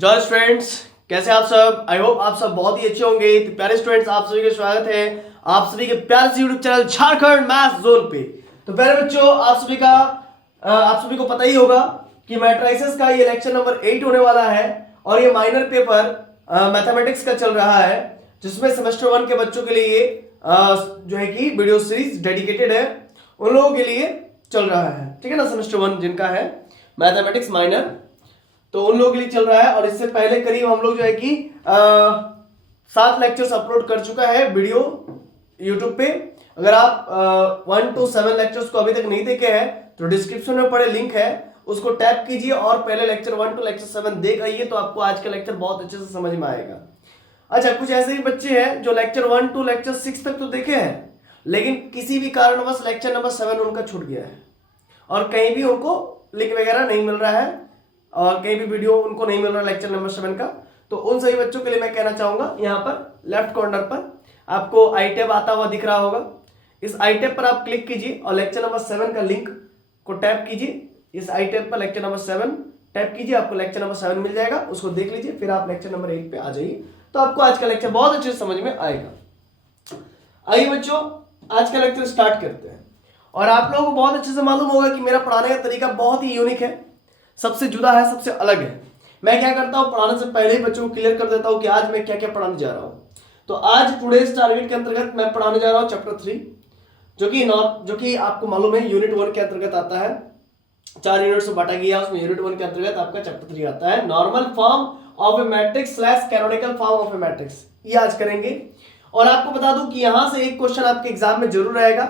Joy students, कैसे आप सब। आई होप आप सब बहुत ही अच्छे होंगे। तो प्यारे स्टूडेंट्स, आप सभी का स्वागत है आप सभी के प्यारे से YouTube channel Jharkhand maths zone पे। तो प्यारे बच्चों, आप सभी को पता ही होगा कि मैट्रिसेस का ये लेक्चर नंबर 8 होने वाला है और ये माइनर पेपर मैथमेटिक्स का चल रहा है, जिसमें सेमेस्टर 1 के बच्चों के लिए जो है कि वीडियो सीरीज डेडिकेटेड है, उन लोगों के लिए चल रहा है। ठीक है ना, सेमेस्टर 1 जिनका है मैथमेटिक्स माइनर, तो उन लोगों के लिए चल रहा है। और इससे पहले करीब हम लोग जो है कि 7 लेक्चर्स अपलोड कर चुका है वीडियो यूट्यूब पे। अगर आप 1 to 7 लेक्चर्स को अभी तक नहीं देखे हैं तो डिस्क्रिप्शन में पड़े लिंक है, उसको टैप कीजिए और पहले लेक्चर 1 to लेक्चर 7 देख आइए, तो आपको आज का लेक्चर बहुत अच्छे से समझ में आएगा। अच्छा, कुछ ऐसे भी बच्चे हैं जो लेक्चर 1 to लेक्चर 6 तक तो देखे हैं, लेकिन किसी भी कारणवश लेक्चर नंबर 7 उनका छूट गया है और कहीं भी उनको लिंक वगैरह नहीं मिल रहा है और कहीं भी वीडियो उनको नहीं मिल रहा लेक्चर नंबर 7 का। तो उन सभी बच्चों के लिए मैं कहना चाहूंगा, यहाँ पर लेफ्ट कॉर्नर पर आपको आई टैब आता हुआ दिख रहा होगा, इस आई टैब पर आप क्लिक कीजिए और लेक्चर नंबर 7 का लिंक को टैप कीजिए। इस आई टैब पर लेक्चर नंबर 7 टैप कीजिए, आपको लेक्चर नंबर 7 मिल जाएगा, उसको देख लीजिए, फिर आप लेक्चर नंबर 8 पे आ जाइए, तो आपको आज का लेक्चर बहुत अच्छे से समझ में आएगा। आइए बच्चों, आज का लेक्चर स्टार्ट करते हैं। और आप लोगों को बहुत अच्छे से मालूम होगा कि मेरा पढ़ाने का तरीका बहुत ही यूनिक है, सबसे जुदा है, सबसे अलग है। मैं क्या करता हूं, पढ़ाने से पहले ही बच्चों को क्लियर कर देता हूं कि आज मैं क्या क्या पढ़ाने जा रहा हूं। तो आज टुडेज टारगेट के अंतर्गत मैं पढ़ाने जा रहा हूं चैप्टर 3, जो कि आपको मालूम है यूनिट 1 के अंतर्गत आता है। 4 यूनिट से बांटा गया, उसमें यूनिट 1 के अंतर्गत आपका चैप्टर 3 आता है, normal form of A matrix slash canonical form of A matrix. ये आज करेंगे। और आपको बता दूं कि यहां से एक क्वेश्चन आपके एग्जाम में जरूर रहेगा,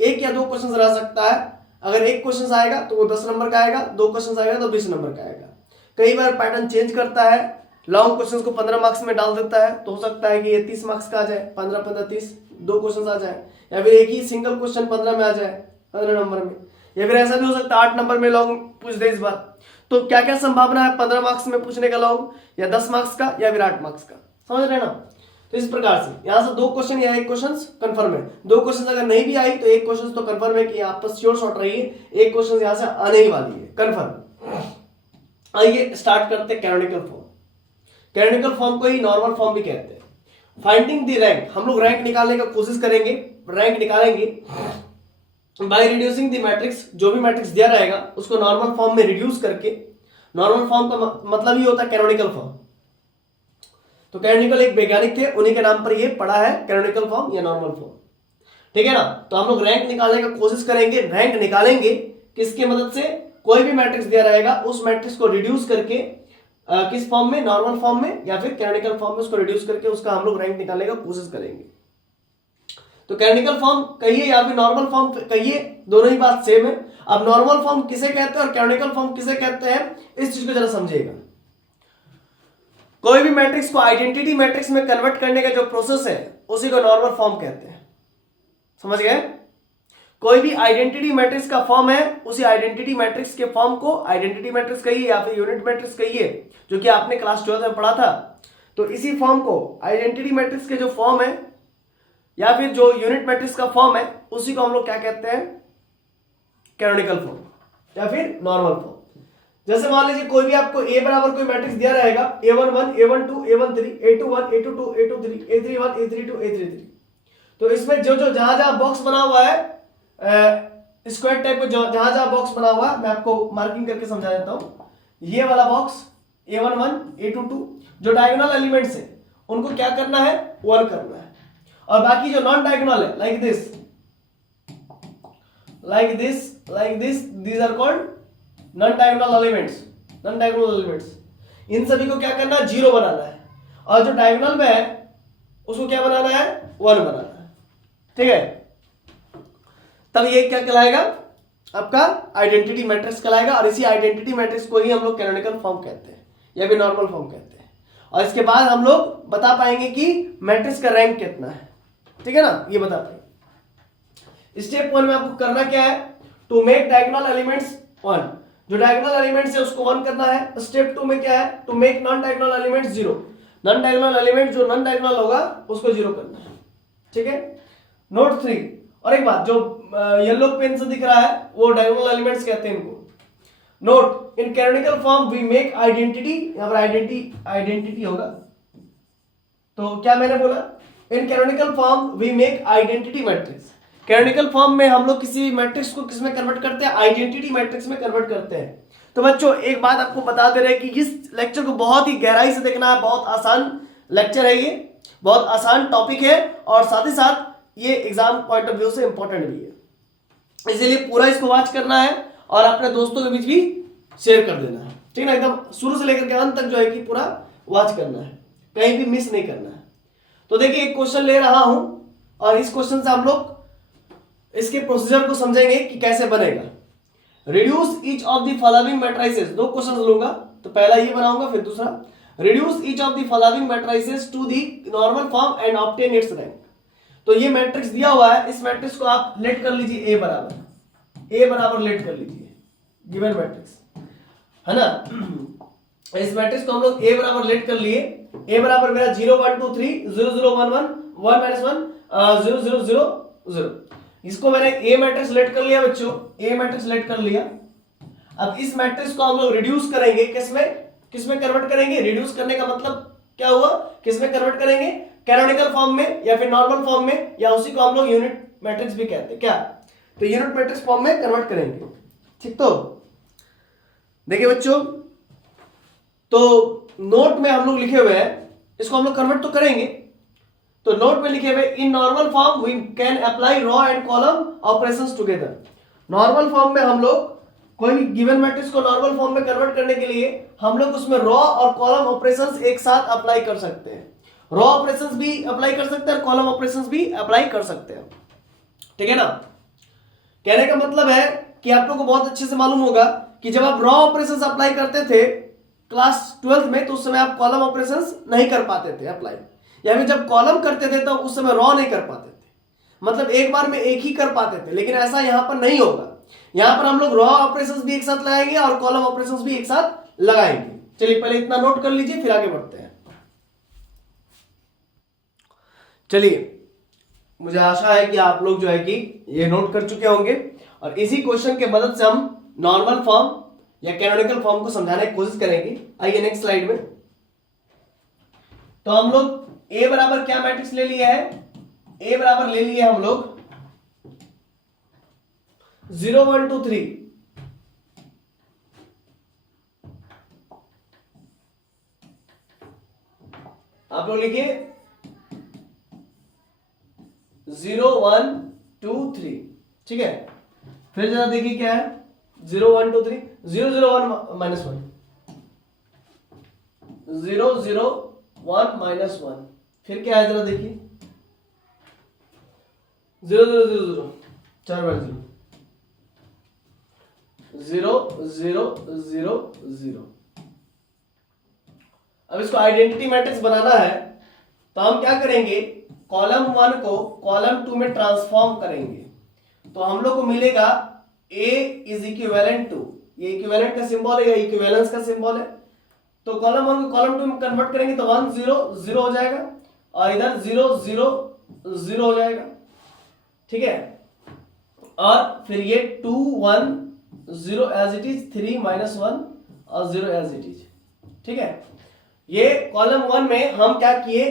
1 या 2 क्वेश्चन रह सकता है। अगर 1 क्वेश्चन आएगा तो वो 10 नंबर का आएगा, 2 क्वेश्चन आएगा तो 20 नंबर का आएगा। कई बार पैटर्न चेंज करता है, लॉन्ग क्वेश्चंस को 15 मार्क्स में डाल देता है, तो हो सकता है कि ये 30 मार्क्स का आ जाए, 15 15 30 2 क्वेश्चन आ जाए, या फिर एक ही सिंगल क्वेश्चन 15 में आ जाए 15 नंबर में, या फिर ऐसा भी हो सकता है 8 नंबर में लॉन्ग पूछ दे इस बार। तो क्या क्या संभावना है 15 मार्क्स में पूछने का लॉन्ग, या 10 मार्क्स का, या फिर 8 मार्क्स का, समझ रहे हैं ना। तो इस प्रकार से यहां से 2 क्वेश्चन या 1 क्वेश्चन कंफर्म है। 2 क्वेश्चन अगर नहीं भी आई तो 1 क्वेश्चन तो कंफर्म है कि आप श्योर शॉट रहिए, 1 क्वेश्चन यहां से आने ही वाली है, कंफर्म। आइए स्टार्ट करते हैं कैनोनिकल फॉर्म। कैनोनिकल फॉर्म को ही नॉर्मल फॉर्म भी कहते हैं। फाइंडिंग द रैंक, हम लोग रैंक निकालने का कोशिश करेंगे, रैंक निकालेंगे बाय रिड्यूसिंग द मैट्रिक्स। जो भी मैट्रिक्स दिया रहेगा उसको नॉर्मल फॉर्म में रिड्यूस करके, नॉर्मल फॉर्म का मतलब ही होता है कैनोनिकल फॉर्म। तो कैनोनिकल एक वैज्ञानिक थे, उन्हीं के नाम पर ये पड़ा है कैनोनिकल फॉर्म या नॉर्मल फॉर्म, ठीक है ना। तो हम लोग रैंक निकालने का कोशिश करेंगे, रैंक निकालेंगे किसकी मदद से, कोई भी मैट्रिक्स दिया रहेगा उस मैट्रिक्स को रिड्यूस करके किस फॉर्म में, नॉर्मल फॉर्म में या फिर कैनोनिकल फॉर्म में उसको रिड्यूस करके उसका हम लोग रैंक निकालने का कोशिश करेंगे। तो कैनोनिकल फॉर्म कहिए या फिर नॉर्मल फॉर्म कहिए, दोनों ही बात सेम है। अब नॉर्मल फॉर्म किसे कहते हैं और कैनोनिकल फॉर्म किसे कहते हैं, इस चीज को जरा समझिएगा। कोई भी मैट्रिक्स को आइडेंटिटी मैट्रिक्स में कन्वर्ट करने का जो प्रोसेस है उसी को नॉर्मल फॉर्म कहते हैं, समझ गए। कोई भी आइडेंटिटी मैट्रिक्स का फॉर्म है, उसी आइडेंटिटी मैट्रिक्स के फॉर्म को आइडेंटिटी मैट्रिक्स कहिए या फिर यूनिट मैट्रिक्स कहिए, जो कि आपने क्लास 12 में पढ़ा था। तो इसी फॉर्म को, आइडेंटिटी मैट्रिक्स के जो फॉर्म है या फिर जो यूनिट मैट्रिक्स का फॉर्म है, उसी को हम लोग क्या कहते हैं, कैनोनिकल फॉर्म या फिर नॉर्मल फॉर्म। जैसे मान लीजिए कोई भी आपको a बराबर कोई मैट्रिक्स दिया रहेगा, a11 a12 a13 a21 a22 a23 a31 a32 a33। तो इसमें जो जो जहां जहां बॉक्स बना हुआ है, स्क्वायर टाइप में जहां जहां बॉक्स बना हुआ है, मैं आपको मार्किंग करके समझा देता हूं। ये वाला बॉक्स a11 a22 जो डायगोनल एलिमेंट्स है उनको क्या करना है, 1 करना है। और बाकी जो नॉन डायगोनल है, like this these are called non diagonal elements. इन सभी को क्या करना है, 0 बनाना है, और जो डायगोनल में है उसको क्या बनाना है, 1 बनाना है, ठीक है। तब ये क्या कहलाएगा, आपका आइडेंटिटी मैट्रिक्स कहलाएगा। और इसी आइडेंटिटी मैट्रिक्स को ही हम लोग कैनोनिकल फॉर्म कहते हैं या फिर नॉर्मल फॉर्म कहते हैं। और इसके बाद हम लोग बता पाएंगे कि मैट्रिक्स का रैंक कितना है, ठीक है ना, ये बता पाएंगे। स्टेप 1 में आपको करना क्या है, टू मेक डायगोनल एलिमेंट्स 1, जो डायगोनल एलिमेंट्स है उसको 1 करना है। स्टेप 2 में क्या है, to make non diagonal elements 0, non diagonal element जो नॉन डायगोनल होगा उसको 0 करना है, ठीक है। नोट 3, और एक बात, जो येलो पेन से दिख रहा है वो डायगोनल एलिमेंट्स कहते हैं इनको। Note in canonical form we make identity, यहां पर आइडेंटिटी होगा, तो क्या मैंने बोला, in canonical form we make identity matrix. Canonical form में हम लोग किसी मैट्रिक्स को किस में कन्वर्ट करते हैं, आइडेंटिटी मैट्रिक्स में कन्वर्ट करते हैं। तो बच्चों एक बात आपको बता दे रहे हैं कि इस लेक्चर को बहुत ही गहराई से देखना है, बहुत आसान लेक्चर है ये, बहुत आसान टॉपिक है और साथ ही साथ ये एग्जाम पॉइंट ऑफ व्यू से इंपॉर्टेंट भी है, इसीलिए पूरा इसको वॉच करना है और अपने दोस्तों के बीच भी शेयर कर देना है, ठीक है ना, एकदम शुरू से लेकर के अंत तक जो है कि पूरा वॉच करना है, कहीं भी मिस नहीं करना है। तो देखिए एक क्वेश्चन ले रहा हूं और इस क्वेश्चन से हम लोग इसके प्रोसीजर को समझेंगे कि कैसे बनेगा। Reduce each of the following matrices, दो क्वेश्चन लूंगा, तो पहला ये बनाऊंगा फिर दूसरा। Reduce each of the following matrices to the normal form and obtain its rank. तो ये मैट्रिक्स दिया हुआ है, इस मैट्रिक्स को आप लेट कर लीजिए ए बराबर लेट कर लीजिए, गिवन मैट्रिक्स है ना। इस मैट्रिक्स को हम लोग ए बराबर लेट कर लिए, ए बराबर मेरा 0 1 2 3 0 0 1 1 1 1 0 0 0 0। इसको मैंने ए मैट्रिक्स लेट कर लिया बच्चों, ए मैट्रिक्स लेट कर लिया। अब इस मैट्रिक्स को हम लोग रिड्यूस करेंगे, किसमें कन्वर्ट करेंगे, रिड्यूस करने का मतलब क्या हुआ, किसमें कन्वर्ट करेंगे, कैनोनिकल फॉर्म में या फिर नॉर्मल फॉर्म में, या उसी को हम लोग यूनिट मैट्रिक्स भी कहते हैं क्या, तो यूनिट मैट्रिक्स फॉर्म में कन्वर्ट करेंगे, ठीक। तो देखिए बच्चों, तो नोट में हम लोग लिखे हुए हैं, इसको हम लोग कन्वर्ट तो करेंगे, तो नोट में लिखे हुए in normal form we can apply row and column operations together. Normal form में हम लोग कोई भी गिवन मैट्रिक्स को नॉर्मल फॉर्म में कन्वर्ट करने के लिए हम लोग उसमें रॉ और कॉलम ऑपरेशंस एक साथ अप्लाई कर सकते हैं, रॉ ऑपरेशंस भी अप्लाई कर सकते हैं और कॉलम ऑपरेशंस भी अप्लाई कर सकते हैं, ठीक है ना। कहने का मतलब है कि आप लोग को बहुत अच्छे से मालूम होगा कि जब आप रॉ ऑपरेशंस अप्लाई करते थे क्लास 12 में, तो उस समय आप कॉलम ऑपरेशंस नहीं कर पाते थे अप्लाई, या फिर जब कॉलम करते थे तो उस समय रॉ नहीं कर पाते थे, मतलब एक बार में एक ही कर पाते थे। लेकिन ऐसा यहां पर नहीं होगा, यहां पर हम लोग रॉ ऑपरेशंस भी एक साथ लगाएंगे और कॉलम ऑपरेशंस भी एक साथ लगाएंगे। चलिए पहले इतना नोट कर लीजिए, फिर आगे बढ़ते हैं। चलिए मुझे आशा है कि आप लोग जो है कि ये नोट कर चुके होंगे और इसी क्वेश्चन के मदद से हम नॉर्मल फॉर्म या कैनोनिकल फॉर्म को समझाने की कोशिश करेंगे। आइए नेक्स्ट स्लाइड में। तो हम लोग ए बराबर क्या मैट्रिक्स ले लिया है, ए बराबर ले लिया हम लोग 0 1 2 3। आप लोग लिखिए 0 1 2 3, ठीक है। फिर जरा देखिए क्या है, 0 1 2 3 0 0 1 -1 0 0 1 -1। फिर क्या है जरा देखिए 0 0 0 0 4 बार 0 0 0 0। अब इसको आइडेंटिटी मैट्रिक्स बनाना है तो हम क्या करेंगे, कॉलम 1 को कॉलम 2 में ट्रांसफॉर्म करेंगे, तो हम लोग को मिलेगा A इज इक्विवेलेंट टू, ये इक्विवेलेंट का सिंबल है या इक्विवेलेंस का सिंबल है, तो कॉलम 1 को कॉलम 2 में कन्वर्ट करेंगे तो 1 0 0 हो जाएगा और इधर 0 0 0 हो जाएगा, ठीक है। और फिर ये 2 1 0 एज इट इज, 3 -1 और 0 एज इट इज, ठीक है। ये कॉलम 1 में हम क्या किए,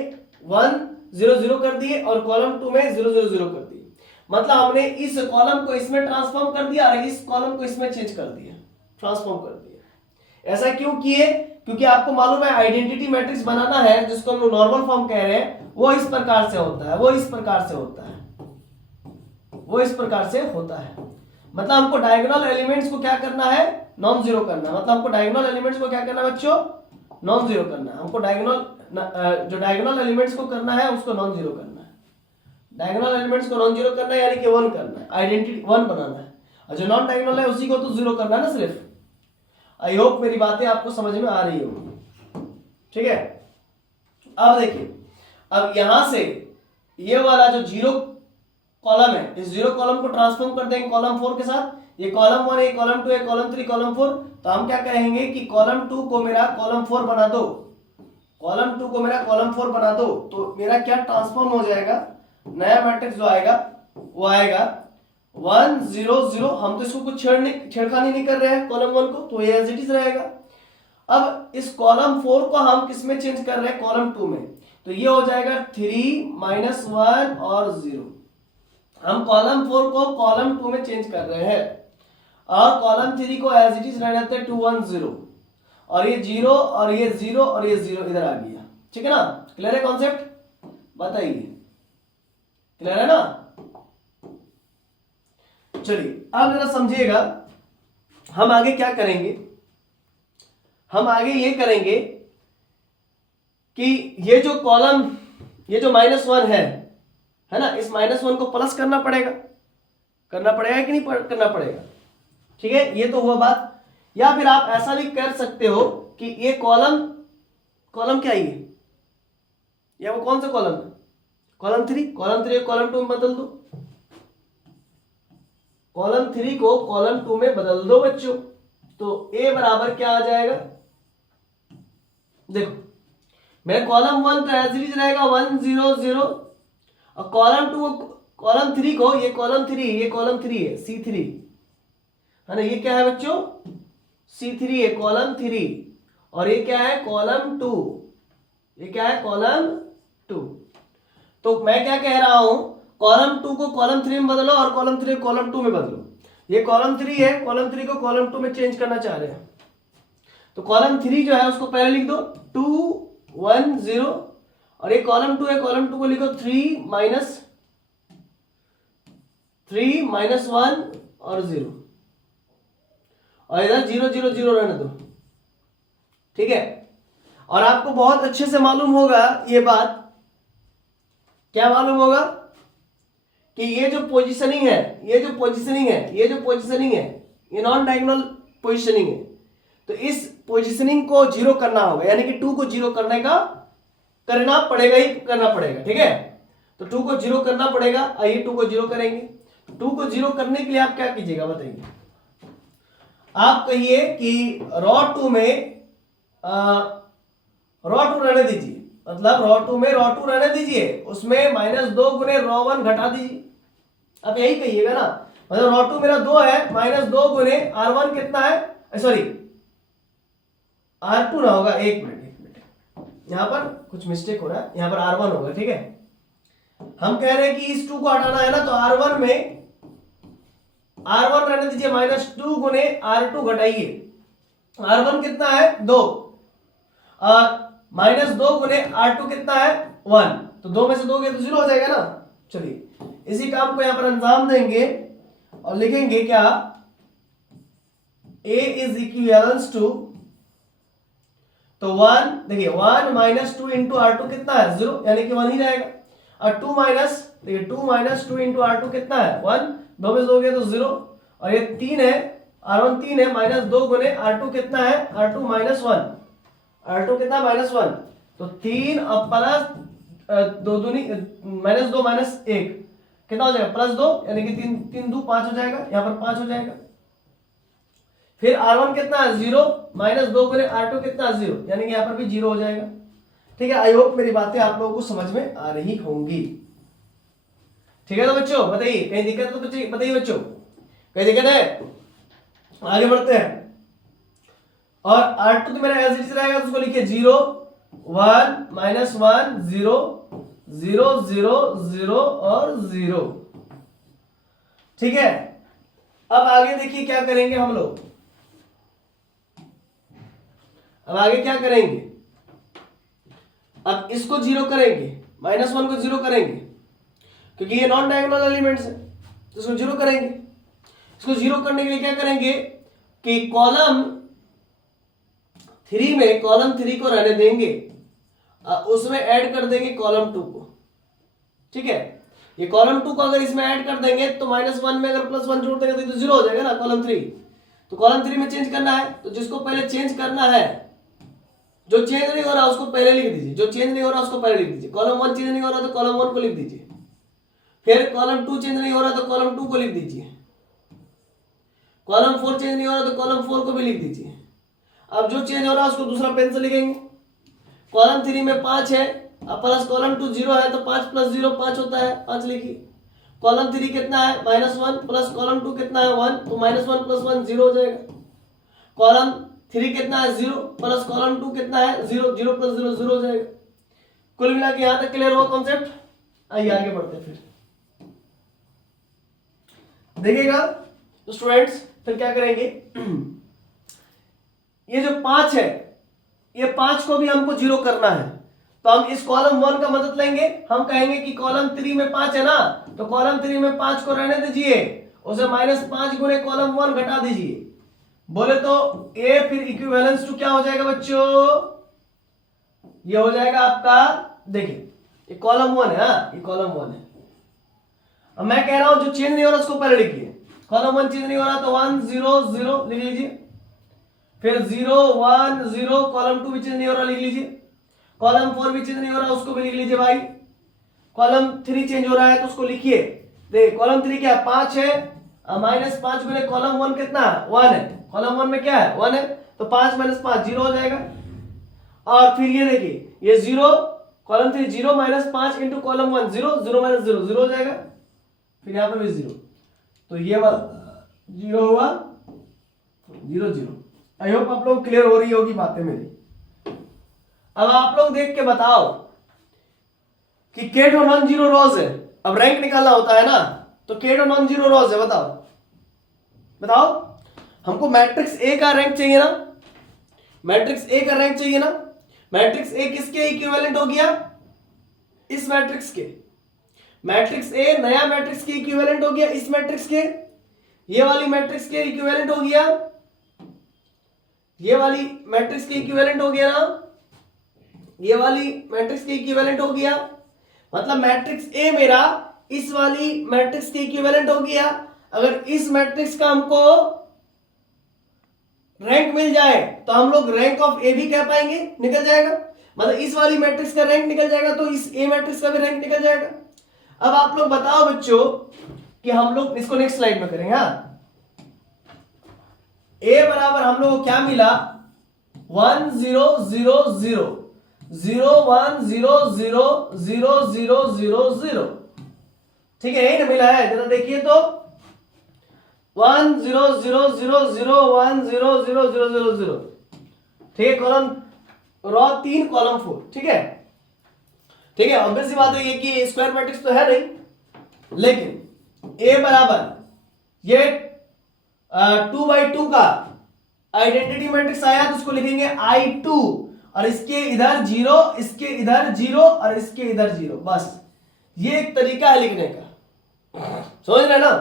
1 0 0 कर दिए और कॉलम 2 में 0 0 0 कर दिए, मतलब हमने इस कॉलम को इसमें ट्रांसफॉर्म कर दिया और इस कॉलम को इसमें चेंज कर दिया, ट्रांसफॉर्म कर दिया। ऐसा क्यों किए, क्योंकि आपको मालूम है आइडेंटिटी मैट्रिक्स बनाना है जिसको हम लोग नॉर्मल फॉर्म कह रहे हैं, वो इस प्रकार से होता है, वो इस प्रकार से होता है, वो इस प्रकार से होता है। मतलब हमको डायगोनल एलिमेंट्स को क्या करना है, नॉन जीरो करना, मतलब हमको डायगोनल एलिमेंट्स को क्या करना है बच्चों, नॉन जीरो करना है। हमको डायगोनल जो डायगोनल एलिमेंट्स को करना है उसको नॉन जीरो करना है, डायगोनल एलिमेंट्स को नॉन जीरो करना है, यानी कि 1 करना है, आइडेंटिटी 1 बनाना है, और जो नॉन डायगोनल है उसी को तो जीरो करना है ना सिर्फ। आई होप मेरी बातें आपको समझ में आ रही होगी, ठीक है। अब देखिए, अब यहां से ये वाला जो जीरो कॉलम है, इस जीरो कॉलम को ट्रांसफॉर्म कर देंगे कॉलम 4 के साथ, ये कॉलम 1 है, कॉलम 2 है, कॉलम 3, कॉलम 4, तो हम क्या करेंगे कि कॉलम 2 को मेरा कॉलम 4 बना दो, कॉलम 2 को मेरा कॉलम 4 बना दो, तो मेरा क्या ट्रांसफॉर्म हो जाएगा, नया मैट्रिक्स जो आएगा वो आएगा 1 0 0, हम तो इसको कुछ छेड़खानी नहीं कर रहे हैं कॉलम 1 को, तो ये एज इट इज रहेगा। अब इस कॉलम 4 को हम किस में चेंज कर रहे हैं, कॉलम 2 में, तो ये हो जाएगा 3 -1 और 0। हम कॉलम 4 को कॉलम 2 में चेंज कर रहे हैं और कॉलम 3 को एज इट इज रहने देते हैं 2 1 0, और ये 0 और ये 0 और ये 0 इधर आ गया। ठीक है ना, क्लियर है कॉन्सेप्ट, बताइए क्लियर है ना। चलिए अब जरा समझिएगा, हम आगे क्या करेंगे, हम आगे ये करेंगे कि ये जो कॉलम, ये जो -1 है ना, इस -1 को प्लस करना पड़ेगा कि नहीं करना पड़ेगा। ठीक है, ये तो हुआ बात। या फिर आप ऐसा भी कर सकते हो कि ये कॉलम क्या है, ये वो कौन सा कॉलम है, कॉलम 3 कॉलम 2 में बदल दो, कॉलम 3 को कॉलम 2 में बदल दो बच्चों, तो ए बराबर क्या आ जाएगा, देखो मेरा कॉलम 1 तो एज इट इज रहेगा 1 0 0, और कॉलम 3 को, ये कॉलम 3 है C3 है ना, ये क्या है बच्चों C3 है कॉलम 3, और ये क्या है कॉलम 2, ये क्या है कॉलम 2। तो मैं क्या कह रहा हूं, कॉलम 2 को कॉलम 3 में बदलो और कॉलम 3 को कॉलम 2 में बदलो। ये कॉलम 3 है, कॉलम 3 को कॉलम 2 में चेंज करना चाह रहे हैं, तो कॉलम 3 जो है उसको पहले लिख दो 2 1 0, और ये कॉलम 2 है, कॉलम 2 को लिखो 3 -1 और 0, और इधर 0 0 0 रहने दो। ठीक है, और आपको बहुत अच्छे से मालूम होगा ये बात, क्या मालूम होगा कि ये जो पोजीशनिंग है, ये नॉन डायगोनल पोजीशनिंग है, तो इस पोजीशनिंग को 0 करना होगा, यानी कि 2 को 0 करना पड़ेगा। ठीक है, तो 2 को 0 करना पड़ेगा। आइए 2 को 0 करेंगे। 2 को 0 करने के लिए आप क्या कीजिएगा बताइए, आप कहिए कि रॉ 2 में रॉ 2 रहने दीजिए, मतलब रॉ 2 में रॉ 2 रहने दीजिए, उसमें -2 गुने रॉ 1 घटा दीजिए। अब यही कहिएगा ना, मतलब रॉ 2 मेरा 2 है, -2 गुने R1 कितना है, सॉरी R2 ना होगा, एक मिनट यहां पर कुछ मिस्टेक हो रहा है, यहां पर R1 होगा। ठीक है, हम कह रहे हैं कि इस 2 को हटाना है ना, तो R1 रहने दीजिए, -2 गुने R2 घटाइए, R1 कितना है 2, और -2 गुने R2 कितना है 1, तो 2 में से 2 गए तो 0 हो जाएगा ना। चलिए इसी काम को यहां पर अंजाम देंगे और लिखेंगे क्या, A इज इक्विवेलेंस टू, तो 1 देखिए 1 -2 इंटू R2 कितना है 0, यानी कि 1 ही रहेगा, और 2 -2 इंटू R2 कितना है 1, 2 में से 2 गए तो 0, और ये 3 है, R1 3 है, -2 गुने R2 कितना है R2 -1, R2 कितना -1, तो 3 और प्लस 2 दूनी -2 -1 कितना हो जाएगा +2, यानी कि 3 2 5 हो जाएगा, यहाँ पर 5 हो जाएगा। फिर R1 कितना है 0, -2 गुने R2 कितना 0, यानी कि यहाँ पर भी 0 हो जाएगा। ठीक है, आई होप मेरी बातें आप लोगों को समझ में आ रही होंगी। ठीक है तो बच्चों बताइए, कहीं दिक्कत है तो बताइए बच्चों, कहीं दिक्कत है, आगे बढ़ते हैं। और R2 तो मेरा एज इट इज रहेगा, तो उसको लिखिए 0 1 -1 0 0 0 0 और 0। ठीक है, अब आगे देखिए क्या करेंगे हम लोग, अब आगे क्या करेंगे, अब इसको 0 करेंगे, -1 को 0 करेंगे, क्योंकि ये नॉन डायगोनल एलिमेंट्स है, तो इसको 0 करेंगे। इसको 0 करने के लिए क्या करेंगे कि कॉलम 3 को रहने देंगे, उसमें ऐड कर देंगे कॉलम 2 को। ठीक है, ये कॉलम 2 को अगर इसमें ऐड कर देंगे तो -1 में अगर +1 जोड़ देंगे तो 0 हो जाएगा ना कॉलम 3, तो कॉलम 3 में चेंज करना है, तो जिसको पहले चेंज करना है, जो चेंज नहीं हो रहा उसको पहले लिख दीजिए, जो चेंज नहीं हो रहा उसको पहले लिख दीजिए। कॉलम 1 चेंज नहीं हो रहा तो कॉलम 1 को लिख दीजिए, फिर कॉलम 2 चेंज नहीं हो रहा तो कॉलम 2 को लिख दीजिए, कॉलम 4 चेंज नहीं हो रहा तो कॉलम 4 को भी लिख दीजिए। अब जो चेंज हो रहा है उसको दूसरा पेन से लिखेंगे। कॉलम 3 में 5 है, अब प्लस कॉलम 2 0 है, तो 5 + 0 5 होता है, 5 लिखिए। कॉलम 3 कितना है -1 प्लस कॉलम 2 कितना है 1, तो -1 + 1 0 हो जाएगा। कॉलम 3 कितना है 0 प्लस कॉलम 2 कितना है 0, 0 + 0 0 हो जाएगा। कुल मिला के यहां तक क्लियर हुआ कॉन्सेप्ट। आइए आगे बढ़ते हैं। फिर देखिएगा तो स्टूडेंट्स फिर क्या करेंगे, ये जो 5 है, ये 5 को भी हमको 0 करना है, तो हम इस कॉलम 1 का मदद लेंगे। हम कहेंगे कि कॉलम 3 में 5 है ना, तो कॉलम 3 में 5 को रहने दीजिए, उसे -5 गुने कॉलम 1 घटा दीजिए। बोले तो ए फिर इक्विवेलेंस टू क्या हो जाएगा बच्चों, ये हो जाएगा आपका, देखिए ये कॉलम 1 है, ये कॉलम 1 है। अब मैं कह रहा हूं जो चेंज नहीं हो रहा उसको पहले लिखिए। कॉलम 1 चेंज नहीं हो रहा तो 1 0 0 लिख लीजिए, फिर 0 1 0, कॉलम 2 भी चेंज नहीं हो रहा लिख लीजिए, कॉलम 4 भी चेंज नहीं हो रहा उसको भी लिख लीजिए भाई। कॉलम 3 चेंज हो रहा है तो उसको लिखिए। देखिए कॉलम 3 क्या है, 5 है, -5 गुने कॉलम 1 कितना है 1 है, कॉलम 1 में क्या है 1 है, तो 5 - 5 0 हो जाएगा। और फिर ये देखिए ये 0, कॉलम 3 0 -5 इंटू कॉलम 1 0, 0 - 0 0 हो जाएगा, फिर यहाँ पे भी 0, तो ये वाला 0 हुआ 0 0। आई होप आप लोग क्लियर हो रही होगी बातें मेरी। अब आप लोग देख के बताओ कि k तो नॉन जीरो रोज है, अब रैंक निकालना होता है ना, तो k तो नॉन जीरो रोज है, बताओ बताओ हमको मैट्रिक्स ए का रैंक चाहिए ना, मैट्रिक्स ए का रैंक चाहिए ना। मैट्रिक्स ए किसके इक्विवेलेंट हो गया, इस मैट्रिक्स के, मैट्रिक्स ए नया मैट्रिक्स के इक्विवेलेंट हो गया इस मैट्रिक्स के, ये वाली मैट्रिक्स के इक्विवेलेंट हो गया, ये वाली मैट्रिक्स के इक्विवेलेंट हो गया ना, ये वाली मैट्रिक्स के इक्विवेलेंट हो गया। मतलब मैट्रिक्स ए मेरा इस वाली मैट्रिक्स के इक्विवेलेंट हो गया। अगर इस मैट्रिक्स का हमको रैंक मिल जाए तो हम लोग रैंक ऑफ ए भी कह पाएंगे, निकल जाएगा। मतलब इस वाली मैट्रिक्स का रैंक निकल जाएगा तो इस ए मैट्रिक्स का भी रैंक निकल जाएगा। अब आप लोग बताओ बच्चों कि हम लोग इसको नेक्स्ट स्लाइड में करेंगे। हाँ, ए बराबर हम लोग को क्या मिला 1 0 0 0 0 1 0 0 0 0 0 0, ठीक है, यही ना मिला है। जरा देखिए तो 1 0 0 0 0 1 0 0 0 0 0, ठीक है, कॉलम रॉ 3 कॉलम 4, ठीक है ठीक है। ऑब्वियस सी बात है ये कि स्क्वायर मैट्रिक्स तो है नहीं, लेकिन ए बराबर ये 2/2 का आइडेंटिटी मैट्रिक्स आया तो उसको लिखेंगे I2, और इसके इधर 0, इसके इधर 0 और इसके इधर 0, बस ये एक तरीका है लिखने का, समझ रहे ना।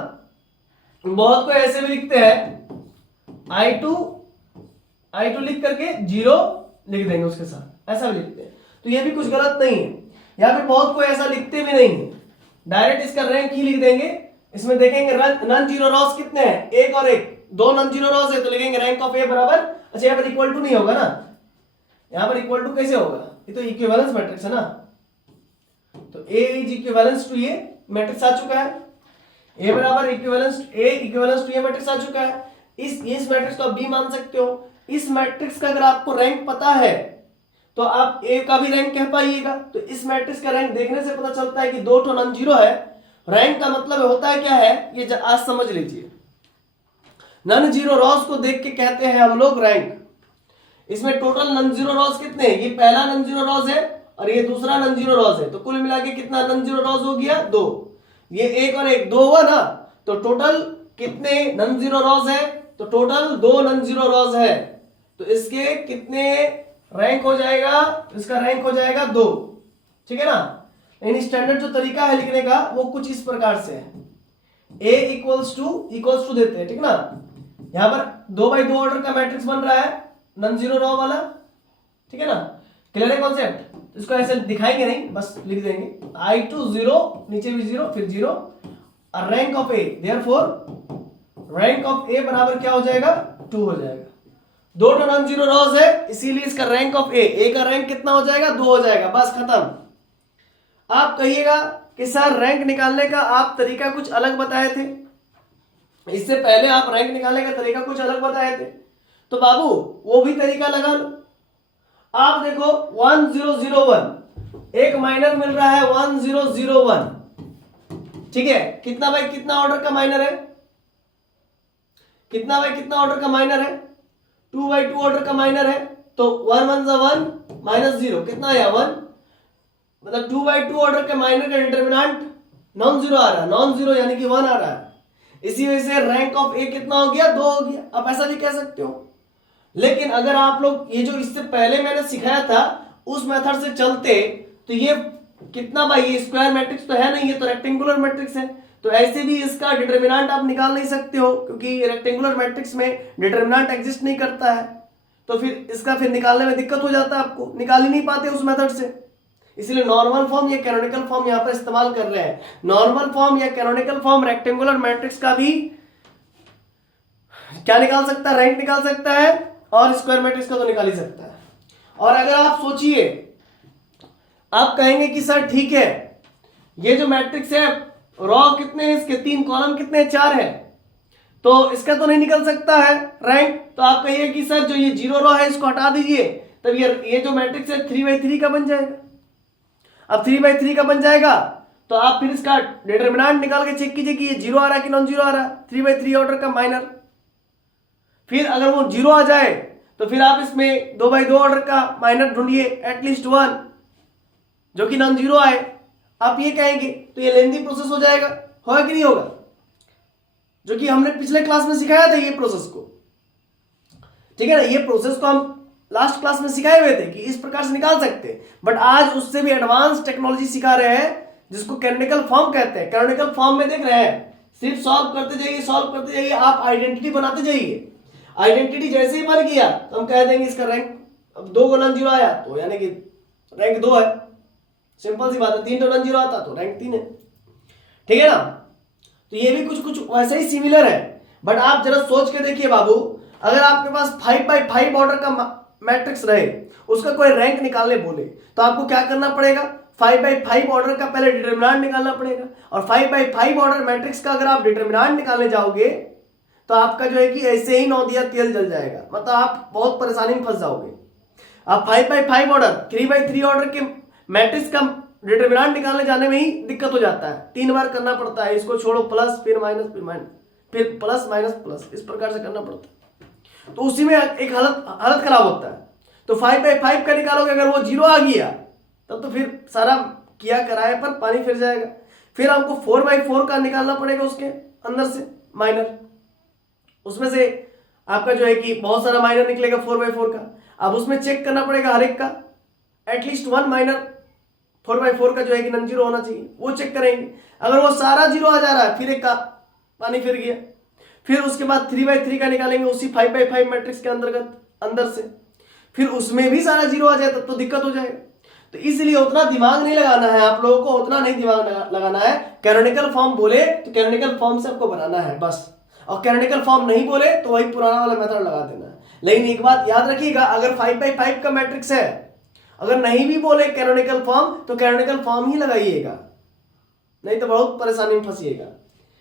बहुत को ऐसे भी लिखते हैं I2 लिख करके 0 लिख देंगे उसके साथ, ऐसा भी लिखते हैं, तो ये भी कुछ गलत नहीं है। या फिर बहुत को ऐसा लिखते भी नहीं है, डायरेक्ट इसका रैंक ही लिख देंगे। इसमें देखेंगे नॉन जीरो रॉस कितने हैं, एक और एक, दो नॉन जीरो रॉस है तो लिखेंगे रैंक ऑफ ए बराबर, अच्छा यहाँ पर इक्वल टू नहीं होगा ना, यहाँ पर इक्वल टू कैसे होगा, ये तो इक्विवेलेंस मैट्रिक्स है ना, तो ए इज इक्विवेलेंस टू ये मैट्रिक्स आ चुका है, ए बराबर इक्विवेलेंस टू ये मैट्रिक्स आ चुका है। इस मैट्रिक्स को आप बी मान सकते हो। इस मैट्रिक्स का अगर आपको रैंक पता है तो आप ए का भी रैंक कह पाइएगा। तो इस मैट्रिक्स का रैंक देखने से पता चलता है कि 2 तो नॉन जीरो है। रैंक का मतलब होता है क्या है, ये आज समझ लीजिए। नॉन जीरो रॉस को देख के कहते हैं हम लोग रैंक। इसमें टोटल नॉन जीरो रॉस कितने हैं, ये पहला नॉन जीरो रॉस है और ये दूसरा नॉन जीरो रॉस है, तो कुल मिला के कितना नॉन जीरो रॉस हो गया 2, ये एक और एक 2 हुआ ना, तो टोटल कितने नॉन जीरो रॉस है, तो टोटल 2 नॉन जीरो रॉस है, तो इसके कितने रैंक हो जाएगा, इसका रैंक हो जाएगा 2, ठीक है ना। लेकिन स्टैंडर्ड जो तरीका है लिखने का वो कुछ इस प्रकार से है, a इक्वल्स टू देते हैं, ठीक ना। यहां पर 2/2 ऑर्डर का मैट्रिक्स बन रहा है नॉन जीरो रॉ वाला, ठीक है ना। क्लियर है कॉन्सेप्ट, इसको ऐसे दिखाएंगे नहीं, बस लिख देंगे I2 0, नीचे भी 0 फिर 0 और rank of A, therefore rank of A बराबर क्या हो जाएगा 2 हो जाएगा। 2 तो नॉन जीरो रॉस है इसीलिए इसका रैंक ऑफ ए का रैंक कितना हो जाएगा 2 हो जाएगा, बस खत्म। आप कहिएगा कि सर रैंक निकालने का आप तरीका कुछ अलग बताए थे, इससे पहले आप रैंक निकालने का तरीका कुछ अलग बताए थे, तो बाबू वो भी तरीका लगा लो। आप देखो 1001 एक माइनर मिल रहा है 1001, ठीक है, कितना बाई कितना ऑर्डर का माइनर है, कितना बाई कितना ऑर्डर का माइनर है, 2/2 ऑर्डर का माइनर है। तो 1 1 सा 1 -0 कितना आया 1, मतलब 2/2 ऑर्डर के माइनर का डिटरमिनेंट नॉन जीरो आ रहा है, नॉन जीरो यानी कि 1 आ रहा है। इसी वजह से रैंक ऑफ ए कितना हो गया 2 हो गया। आप ऐसा भी कह सकते हो। लेकिन अगर आप लोग ये जो इससे पहले मैंने सिखाया था उस मेथड से चलते तो ये कितना भाई, ये स्क्वायर मैट्रिक्स तो है नहीं, ये तो रेक्टेंगुलर मैट्रिक्स है। तो ऐसे भी इसका डिटरमिनेंट आप निकाल नहीं सकते हो क्योंकि रेक्टेंगुलर मैट्रिक्स में डिटरमिनेंट एग्जिस्ट नहीं करता है। तो फिर इसका फिर निकालने में दिक्कत हो जाता है, आपको निकाल ही नहीं पाते उस मेथड से। इसलिए नॉर्मल फॉर्म या कैनोनिकल फॉर्म यहां पर इस्तेमाल कर रहे हैं। नॉर्मल फॉर्म या कैनोनिकल फॉर्म रेक्टेंगुलर मैट्रिक्स का भी क्या निकाल सकता है, रैंक निकाल सकता है, और स्क्वायर मैट्रिक्स का तो निकाल ही सकता है। और अगर आप सोचिए, आप कहेंगे कि सर ठीक है, ये जो मैट्रिक्स है रॉ कितने हैं इसके, 3, कॉलम कितने 4 है, तो इसका तो नहीं निकल सकता है रैंक। तो आप कहिए कि सर जो ये 0 रॉ है इसको हटा दीजिए, तब ये जो मैट्रिक्स है 3/3 का बन जाएगा। अब 3/3 का बन जाएगा तो आप फिर इसका डिटरमिनेंट निकाल के चेक कीजिए कि ये 0 आ रहा है कि नॉन जीरो आ रहा है, 3/3 ऑर्डर का माइनर। फिर अगर वो 0 आ जाए तो फिर आप इसमें 2/2 ऑर्डर का माइनर ढूंढिए, एटलीस्ट 1 जो कि नॉन जीरो आए। आप ये कहेंगे तो ये लेंथी प्रोसेस हो जाएगा, होगा कि नहीं होगा, जो कि हमने पिछले क्लास में सिखाया था ये प्रोसेस को। ठीक है ना, ये प्रोसेस को हम लास्ट क्लास में सिखाए हुए थे कि इस प्रकार से निकाल सकते हैं। बट आज उससे भी एडवांस टेक्नोलॉजी सिखा रहे हैं जिसको कैनोनिकल फॉर्म कहते हैं। कैनोनिकल फॉर्म में देख रहे हैं, सिर्फ सॉल्व करते जाइए, सॉल्व करते जाइए, आप आइडेंटिटी बनाते जाइए। आइडेंटिटी जैसे ही बन गया तो हम कह देंगे इसका रैंक, अब 2 नॉन जीरो आया तो यानी कि रैंक 2 है। सिंपल सी बात है, 3 नॉन जीरो आता तो रैंक 3 है। ठीक है ना, तो ये भी कुछ कुछ वैसे ही सिमिलर है। बट आप जरा सोच के देखिए बाबू, अगर आपके पास 5/5 ऑर्डर का मैट्रिक्स रहे, उसका कोई रैंक निकालने बोले तो आपको क्या करना पड़ेगा, 5/5 ऑर्डर का पहले डिटरमिनेंट निकालना पड़ेगा। और 5/5 ऑर्डर मैट्रिक्स का अगर आप डिटरमिनेंट निकालने जाओगे तो आपका जो है कि ऐसे ही नौदिया तेल जल जाएगा, मतलब आप बहुत परेशानी में फंस जाओगे। आप 5/5 ऑर्डर 3/3 ऑर्डर के मैट्रिक्स का डिटरमिनेंट निकालने जाने में ही दिक्कत हो जाता है, 3 बार करना पड़ता है। इसको छोड़ो, प्लस फिर माइनस फिर माइनस फिर प्लस माइनस प्लस, इस प्रकार से करना पड़ता है। तो उसी में एक हालत खराब होता है। तो 5/5 का निकालोगे, अगर वो 0 आ गया तब तो फिर सारा किया कराए पर पानी फिर जाएगा। फिर हमको 4/4 का निकालना पड़ेगा, उसके अंदर से माइनर, उसमें से आपका जो है कि बहुत सारा माइनर निकलेगा 4/4 का। अब उसमें चेक करना पड़ेगा हर एक का, एटलीस्ट 1 माइनर 4/4 का जो है कि नॉन जीरो होना चाहिए, वो चेक करेंगे। अगर वो सारा 0 आ जा रहा है, फिर एक का पानी फिर गया। फिर उसके बाद 3/3 का निकालेंगे उसी 5/5 मैट्रिक्स के अंतर्गत अंदर से, फिर उसमें भी सारा 0 आ जाए तब तो दिक्कत हो जाएगा। तो इसलिए उतना दिमाग नहीं लगाना है आप लोगों को, उतना नहीं दिमाग लगाना है। कैनोनिकल फॉर्म बोले तो कैनोनिकल फॉर्म से आपको बनाना है बस, और कैनोनिकल फॉर्म नहीं बोले तो वही पुराना वाला मेथड लगा देना है। लेकिन एक बात याद रखिएगा, अगर 5/5 का मैट्रिक्स है, अगर नहीं भी बोले कैनोनिकल फॉर्म तो कैनोनिकल फॉर्म ही लगाइएगा, नहीं तो बहुत परेशानी में फंसिएगा,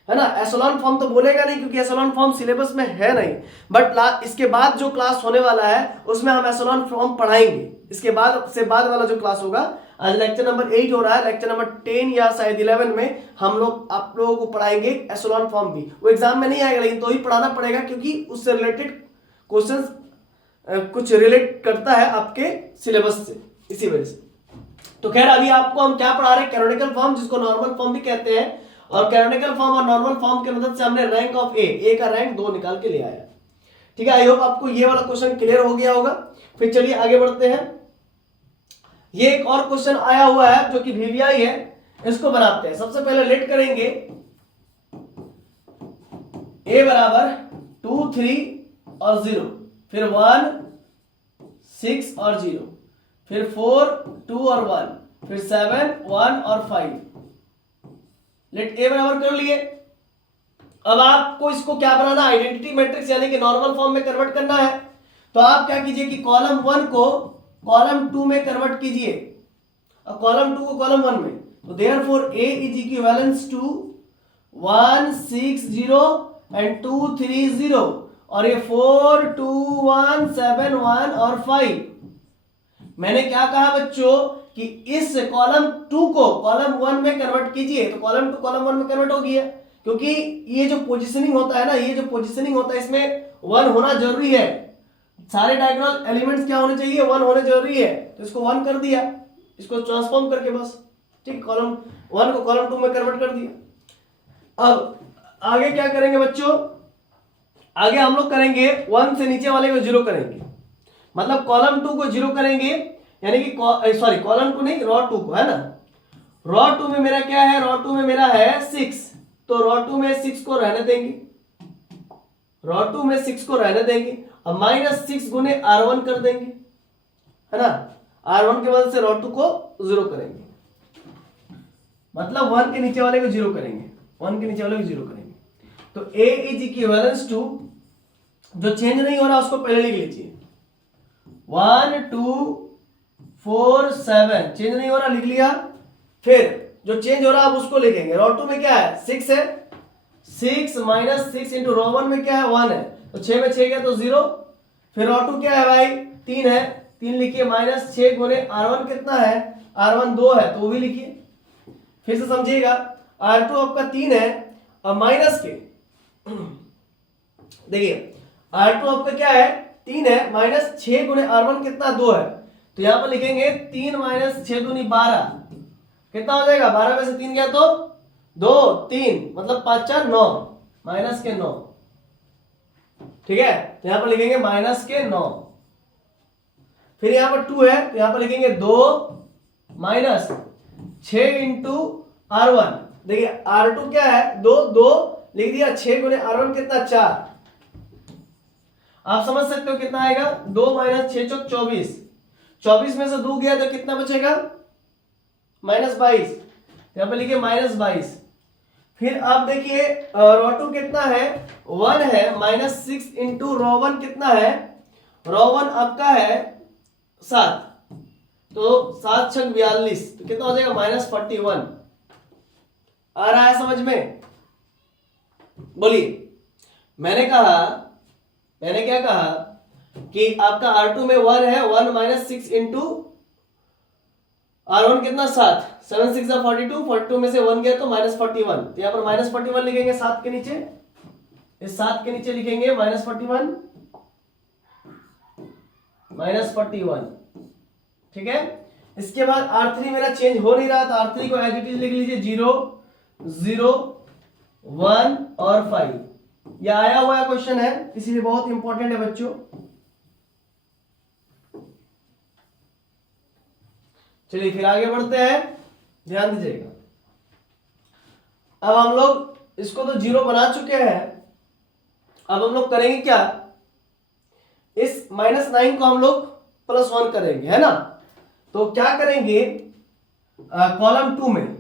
है ना। एशेलॉन फॉर्म तो बोलेगा नहीं क्योंकि एशेलॉन फॉर्म सिलेबस में है नहीं। बट इसके बाद जो क्लास होने वाला है उसमें हम एशेलॉन फॉर्म पढ़ाएंगे। इसके बाद वाला जो क्लास होगा, आज लेक्चर नंबर 8 हो रहा है, लेक्चर नंबर 10 या शायद 11 में हम लोग आप लोगों को पढ़ाएंगे एशेलॉन फॉर्म भी। वो एग्जाम में नहीं आएगा लेकिन तो ही पढ़ाना पड़ेगा क्योंकि उससे रिलेटेड क्वेश्चंस कुछ रिलेट करता है आपके सिलेबस से, इसी वजह से। तो खैर अभी आपको हम क्या पढ़ा रहे हैं, कैनोनिकल फॉर्म जिसको नॉर्मल फॉर्म भी कहते हैं। और कैनोनिकल फॉर्म और नॉर्मल फॉर्म की मदद से हमने रैंक ऑफ ए का रैंक 2 निकाल के ले आया। ठीक है, आई होप आपको ये वाला क्वेश्चन क्लियर हो गया होगा। फिर चलिए आगे बढ़ते हैं। ये एक और क्वेश्चन आया हुआ है जो कि वीवीआई है, इसको बनाते हैं। सबसे पहले लेट करेंगे ए बराबर 2 3 और 0, फिर 1 6 और 0, फिर 4 2 और 1, फिर 7 1 और 5। लेट ए बराबर कर लिए। अब आपको इसको क्या बनाना, आइडेंटिटी मैट्रिक्स यानी कि नॉर्मल फॉर्म में कन्वर्ट करना है। तो आप क्या कीजिए कि कॉलम 1 को कॉलम 2 में कन्वर्ट कीजिए और कॉलम 2 को कॉलम 1 में। तो therefore A is equivalence to 1 6 0 and 2 3 0, और ये 4 2 1 7 1 और 5। मैंने क्या कहा बच्चों कि इस कॉलम 2 को कॉलम 1 में कन्वर्ट कीजिए, तो कॉलम 2 कॉलम 1 में कन्वर्ट हो गया, क्योंकि ये जो पोजीशनिंग होता है ना, ये जो पोजीशनिंग होता है इसमें 1 होना जरूरी है। सारे डायगोनल एलिमेंट्स क्या होने चाहिए, 1 होने जरूरी है, तो इसको 1 कर दिया, इसको ट्रांसफॉर्म करके बस, ठीक, कॉलम 1 को कॉलम 2 में कन्वर्ट कर दिया। अब आगे क्या करेंगे बच्चों, आगे हम लोग करेंगे 1 से नीचे वाले को 0 करेंगे, मतलब कॉलम 2 को 0 करेंगे, यानी कि सॉरी कॉलम 2 नहीं, रॉ 2 को, है ना। रॉ 2 में मेरा क्या है, रॉ 2 में मेरा है 6, तो रॉ 2 में 6 को रहने देंगे, रॉ 2 में 6 को रहने देंगे। अब -6 गुने R1 कर देंगे, है ना, R1 के वजह से रॉ 2 को 0 करेंगे, मतलब 1 के नीचे वाले को 0 करेंगे, 1 के नीचे वाले को 0 करेंगे। तो A इज इक्विवेलेंस टू, जो चेंज नहीं हो रहा उसको पहले लिख लीजिए, 1 2 4 7, चेंज नहीं हो रहा लिख लिया। फिर जो चेंज हो रहा है आप उसको लिखेंगे। रॉ 2 में क्या है, 6 है, 6 माइनस 6 इंटू रॉ 1 में क्या है, 1 है, तो 6 में 6 गया तो 0। फिर रॉ 2 क्या है भाई, 3 है, 3 लिखिए, माइनस 6 गुने R1 कितना है, R1 2 है, तो वो भी लिखिए। फिर से समझिएगा, R2 आपका 3 है, अब माइनस के देखिए R2 आपका क्या है, 3 है, माइनस 6 गुने R1 कितना, 2 है, तो यहां पर लिखेंगे 3 माइनस 6 दूनी 12, कितना हो जाएगा, 12 में से 3 गया तो 2, 3 मतलब 5 4 9, माइनस के 9, ठीक है, तो यहां पर लिखेंगे माइनस के 9। फिर यहां पर 2 है, तो यहां पर लिखेंगे 2 माइनस 6 इंटू R1, देखिए R2 क्या है, 2 2 लिख दिया, 6 गुने R1 कितना, 4, आप समझ सकते हो कितना आएगा, 2 माइनस 6 चौक 24, 24 में से 2 गया तो कितना बचेगा, -22, यहां पे लिखिए -22। फिर आप देखिए रॉ 2 कितना है, 1 है, -6 इंटू रॉ 1 कितना है, रॉ 1 आपका है 7, तो 7 छक 42, तो कितना हो जाएगा, -41। आ रहा है समझ में, बोलिए। मैंने क्या कहा कि आपका R2 में 1 है, 1 माइनस 6 इंटू R1 कितना, 7, 7 6 42, 42 में से 1 गया तो -41, तो यहाँ पर -41 लिखेंगे 7 के नीचे, इस 7 के नीचे लिखेंगे -41, ठीक है। इसके बाद R3 मेरा चेंज हो नहीं रहा, तो R3 को एज इट इज लिख लीजिए, 0 0 1 और 5, यह आया हुआ क्वेश्चन है, इसीलिए बहुत इंपॉर्टेंट है बच्चों। चलिए फिर आगे बढ़ते हैं, ध्यान दीजिएगा। अब हम लोग इसको तो 0 बना चुके हैं, अब हम लोग करेंगे क्या, इस -9 को हम लोग +1 करेंगे, है ना। तो क्या करेंगे, कॉलम 2 में,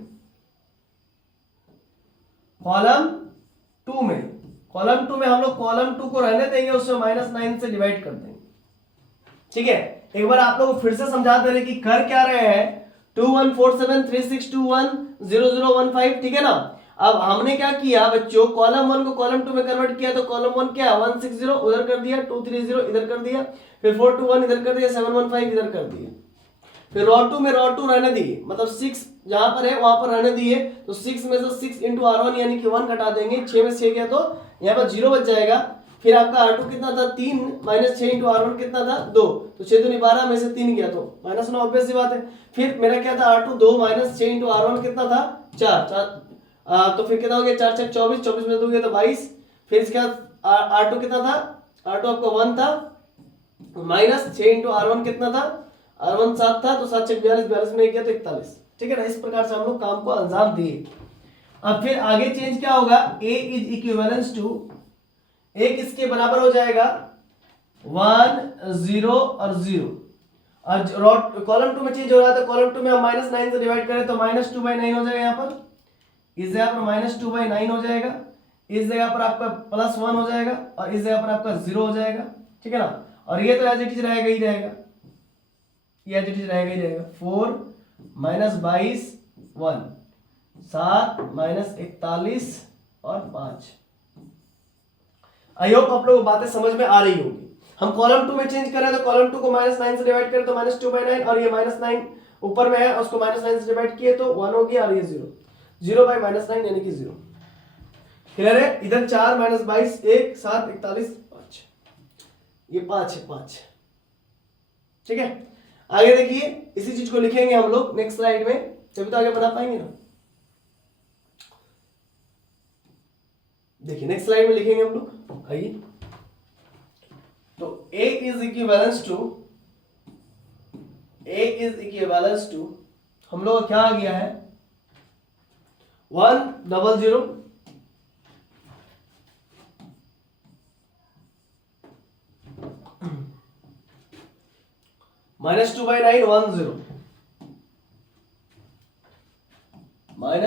कॉलम 2 में हम लोग कॉलम 2 को रहने देंगे, उसमें -9 से डिवाइड कर देंगे, ठीक है। एक बार आप लोग को फिर से समझा दे रहे कि कर क्या रहे हैं, 214736210015, ठीक है ना। अब हमने क्या किया बच्चों, कॉलम 1 को कॉलम 2 में कन्वर्ट किया, तो कॉलम 1 क्या, 160 उधर कर दिया, 230 इधर कर दिया, फिर 421 इधर कर दिया, 715 इधर कर दिया। फिर रॉ 2 में रॉ 2 रहने दिए, मतलब 6 जहां पर है वहां पर रहने दिए, तो 6 में से 6 इंटू R1 यानी कि 1 घटा देंगे, 6 में 6 गया तो यहाँ पर 0 बच जाएगा। फिर आपका R2 कितना था, 3 माइनस 6 इंटू R1 कितना था, 2, तो 6 दूनी 12 में से 3 गया तो -9, ऑब्वियस सी बात है। फिर मेरा क्या था, R2 2 माइनस 6 इंटू R1 कितना था, 4, तो फिर कितना हो गया, 4 6 24, 24 में 2 गया तो 22। फिर इसके बाद R2 कितना था, R2 आपका 1 था, माइनस 6 इंटू R1 कितना था, R1 7 था, तो 7 6 42, 42 में गया तो 41, ठीक है ना। इस प्रकार से हम लोग काम को अंजाम दिए। अब फिर आगे चेंज क्या होगा, A is equivalence to, A किसके बराबर हो जाएगा, 1 0 और 0, और कॉलम 2 में चेंज हो रहा है, तो कॉलम 2 में हम -9 से डिवाइड करें तो -2/9 हो जाएगा, यहाँ पर इस जगह पर -2/9 हो जाएगा, इस जगह पर आपका +1 हो जाएगा, और इस जगह पर आपका 0 हो जाएगा, ठीक है ना। और ये तो एज इट इज रहेगा ही रहेगा, ये एज इट इज रहेगा ही रहेगा। 4 -22 1, 7 -41 और 5। आई होप आप लोगों को बातें समझ में आ रही होगी। हम कॉलम 2 में चेंज करें तो कॉलम 2 को -9 से डिवाइड करें तो -2/9, और ये -9 ऊपर में है उसको -9 से डिवाइड किए तो 1 हो गया और ये 0, 0 बाई -9 यानी कि 0। क्लियर है? इधर 4 -22 1 7 41 5, ये 5 है 5। ठीक है, आगे देखिए इसी चीज को लिखेंगे हम लोग नेक्स्ट स्लाइड में, तभी तो आगे बना पाएंगे ना। देखिए नेक्स्ट स्लाइड में लिखेंगे हम लोग, आइए। तो A इज इक्विवेलेंस टू हम लोग का क्या आ गया है 100 -2/9 10 -2/9 10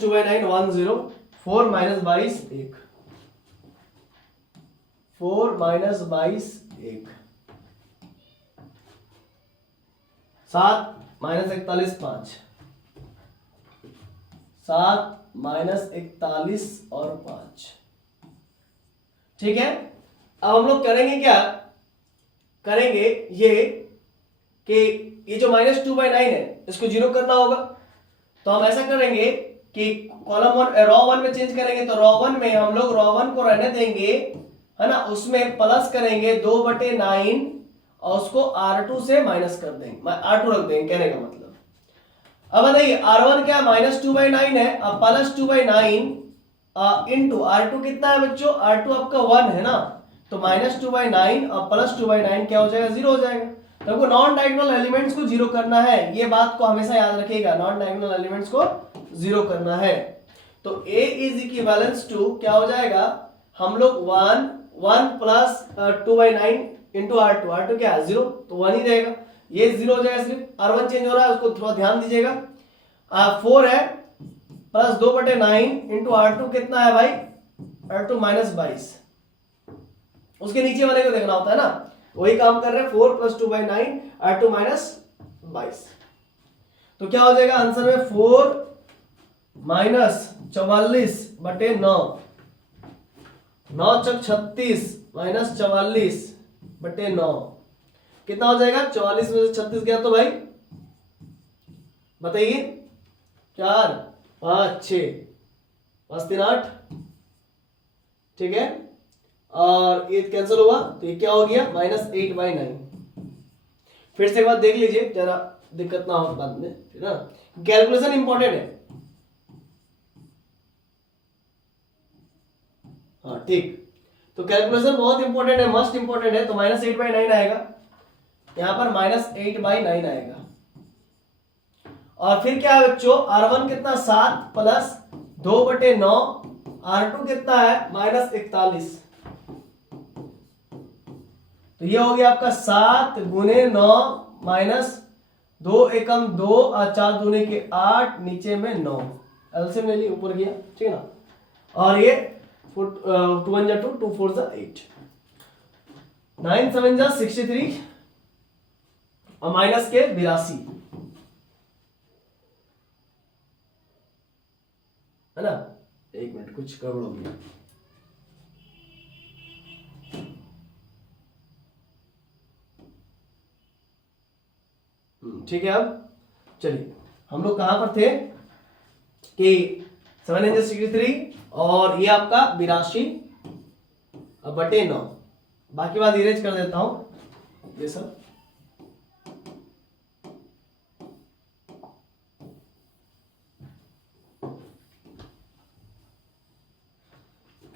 -2/9 10 4 -22 1 4 -22 1 7 -41 5 7 -41 और 5। ठीक है, अब हम लोग करेंगे क्या, करेंगे ये कि ये जो -2/9 है इसको 0 करना होगा। तो हम ऐसा करेंगे कि कॉलम रॉ 1 में चेंज करेंगे, तो रॉ 1 में हम लोग रॉ 1 को रहने देंगे, है ना, उसमें प्लस करेंगे 2/9 और उसको R2 से माइनस कर देंगे, R2 रख देंगे, कहने का मतलब। अब बताइए R1 क्या -2/9 है, अब +2/9 इंटू R2 कितना है बच्चों, R2 आपका 1 है ना, तो -2/9 और +2/9 क्या हो जाएगा 0 हो जाएगा। तो आपको नॉन डायगोनल एलिमेंट्स को 0 करना है, ये बात को हमेशा याद रखिएगा, नॉन डायगोनल एलिमेंट्स को 0 करना है। तो A इज इक्विवेलेंस टू क्या हो जाएगा, हम लोग 1 प्लस 2/9 इंटू R2 क्या है 0, तो 1 ही रहेगा, ये 0 हो जाएगा, सिर्फ R1 चेंज हो रहा है उसको थोड़ा ध्यान दीजिएगा। 4 है प्लस 2/9 इंटू R2 कितना है भाई, R2 -22, उसके नीचे वाले को देखना होता है ना, वही काम कर रहे हैं, 4 + 2/9 R2 -22। तो क्या हो जाएगा आंसर में 4 -44/9 9 × 36 -44/9 कितना हो जाएगा, 44 में से 36 गया तो भाई बताइए 4 5 6 5 3 8, ठीक है, और ये कैंसिल हुआ तो ये क्या हो गया -8/9। फिर से एक बात देख लीजिए जरा, दिक्कत ना हो बाद में, ठीक है ना, कैलकुलेशन इंपॉर्टेंट है। हाँ ठीक, तो कैलकुलेशन बहुत इंपॉर्टेंट है, मस्ट इंपॉर्टेंट है। तो -8/9 आएगा, यहां पर -8/9 आएगा, और फिर क्या है बच्चों, R1 कितना 7 प्लस 2/9, R2 कितना है -41, तो ये हो गया आपका 7 × 9 माइनस 2 एकम 2 और 4 दूने के 8, नीचे में 9, एलसीएम ले ली, ऊपर गया, ठीक है ना, और ये 2 1 जा 2 2 4 जा 8 9 7 जा 63 और माइनस के 82, है ना। एक मिनट, कुछ गड़बड़ हो गया, ठीक है। अब चलिए हम लोग कहां पर थे कि 763 और ये आपका 82/9, बाकी बात इरेज कर देता हूं ये सब।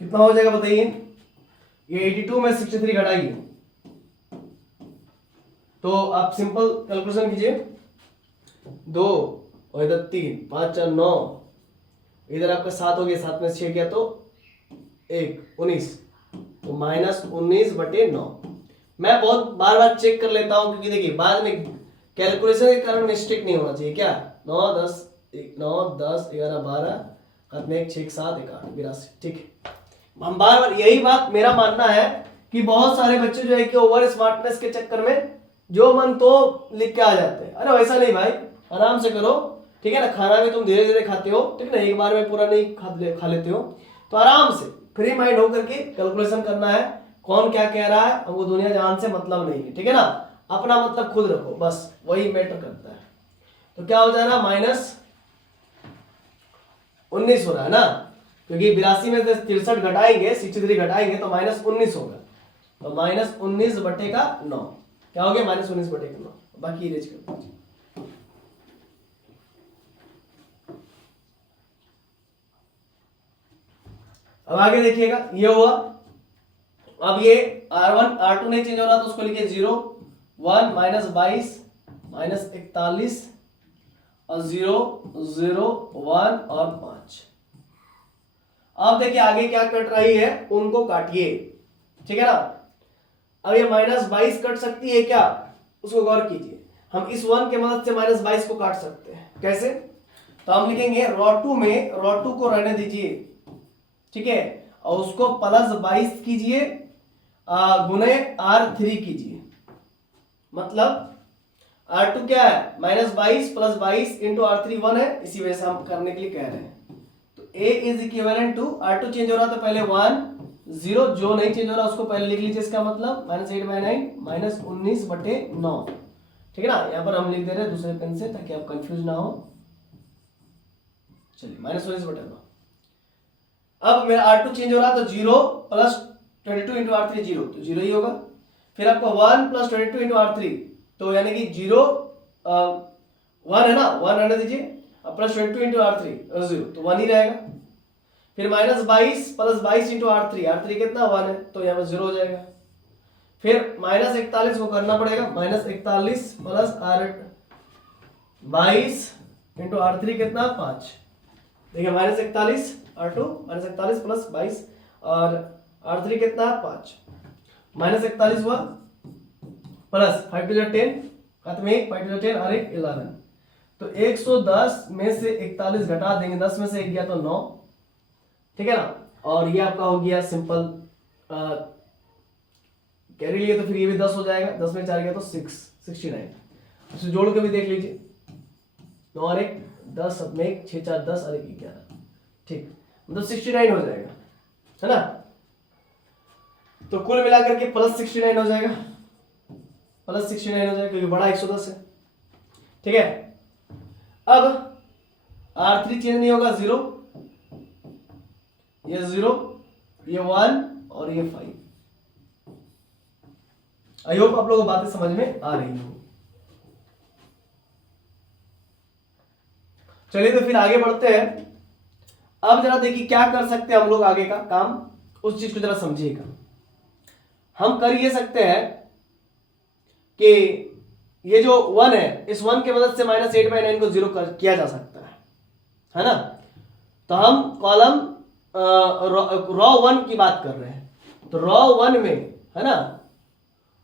कितना हो जाएगा बताइए, ये 82 में 63 घटाइए, तो आप सिंपल कैलकुलेशन कीजिए, 2 और इधर 3 5 4 9, इधर आपका 7 हो गया, 7 में 6 गया तो 1 19, तो -19/9। मैं बहुत बार बार चेक कर लेता हूं, क्योंकि देखिए बाद में कैलकुलेशन के कारण मिस्टेक नहीं होना चाहिए। क्या 9 10 11 12 हाथ में 1 6 7 1 8 82, ठीक है। हम बार बार यही बात मेरा मानना है कि बहुत सारे बच्चे जो है कि ओवर स्मार्टनेस के चक्कर में जो मन तो लिख के आ जाते हैं। अरे वैसा नहीं भाई, आराम से करो, ठीक है ना। खाना भी तुम धीरे धीरे खाते हो, ठीक है ना, एक बार में पूरा नहीं खा लेते हो, तो आराम से फ्री माइंड होकर के कैलकुलेशन करना है। कौन क्या कह रहा है हमको दुनिया जहान से मतलब नहीं है, ठीक है ना, अपना मतलब खुद रखो, बस वही मैटर करता है। तो क्या हो जाएगा -19 हो रहा है ना, क्योंकि 82 में से 63 घटाएंगे, 63 घटाएंगे तो -19 होगा, तो -19/9 क्या हो गया, -19/9। बाकी इरेज कर दीजिए। अब आगे देखिएगा, ये हुआ। अब ये R1 R2 नहीं चेंज हो रहा तो उसको लिखिए 0 1 -22 -41 और 0 0 1 और 5। अब देखिए आगे क्या कट रही है, उनको काटिए, ठीक है ना। अब ये -22 कट सकती है क्या, उसको गौर कीजिए। हम इस 1 के मदद से -22 को काट सकते हैं, कैसे, तो हम लिखेंगे ρ2 में ρ2 को रहने दीजिए, ठीक है, और उसको +22 कीजिए गुने R3 कीजिए। मतलब R2 क्या है, -22 + 22 इंटू R3 1 है, इसी वजह से हम करने के लिए कह रहे हैं। तो A is equivalent to, R2 change हो रहा तो पहले 1 0, जो नहीं चेंज हो रहा उसको पहले लिख लीजिए, इसका मतलब -8/9 -19/9, ठीक है ना। यहाँ पर हम लिख दे रहे हैं दूसरे पेन से ताकि आप कंफ्यूज ना हो। चलिए -19/9। अब मेरा R2 चेंज हो रहा तो 0 + 22 इंटू R3 0, तो 0 ही होगा। फिर आपको 1 + 22 इंटू R3, तो यानी कि 0 1 है ना, 1 रहने दीजिए, अब +22 इंटू R3 0, तो 1 ही रहेगा। फिर -22 + 22 इंटू R3, R3 कितना 1 है, तो यहाँ पर 0 हो जाएगा। फिर -41 को करना पड़ेगा, -41 + 22 इंटू R3 कितना 5। देखिए -41 R2 -41 + 22 और R3 कितना 5, -41 हुआ प्लस 5 × 10 खत्म में 5 × 10 और 1 11, तो 110 में से 41 घटा देंगे, 10 में से 1 गया तो 9, ठीक है ना। और ये आपका हो गया सिंपल कैरी लिए, तो फिर ये भी 10 हो जाएगा, 10 में 4 गया तो 69। उसे जोड़ के भी देख लीजिए, 9 और 1 10, 7 में 1 6 4 10 और 1 11, ठीक, मतलब 69 हो जाएगा, है ना। तो कुल मिलाकर के +69 हो जाएगा, +69 हो जाएगा क्योंकि बड़ा 110 है, ठीक है। अब R3 चेंज नहीं होगा, 0 ये 0 ये 1 और ये 5। आई होप आप लोगों को बातें समझ में आ रही हो। चलिए तो फिर आगे बढ़ते हैं। अब जरा देखिए क्या कर सकते हैं हम लोग आगे का काम, उस चीज को जरा समझिएगा। हम कर ये सकते हैं कि ये जो 1 है, इस 1 की मदद से -8/9 को 0 किया जा सकता है ना। तो हम कॉलम रॉ 1 की बात कर रहे हैं, तो रॉ 1 में, है ना,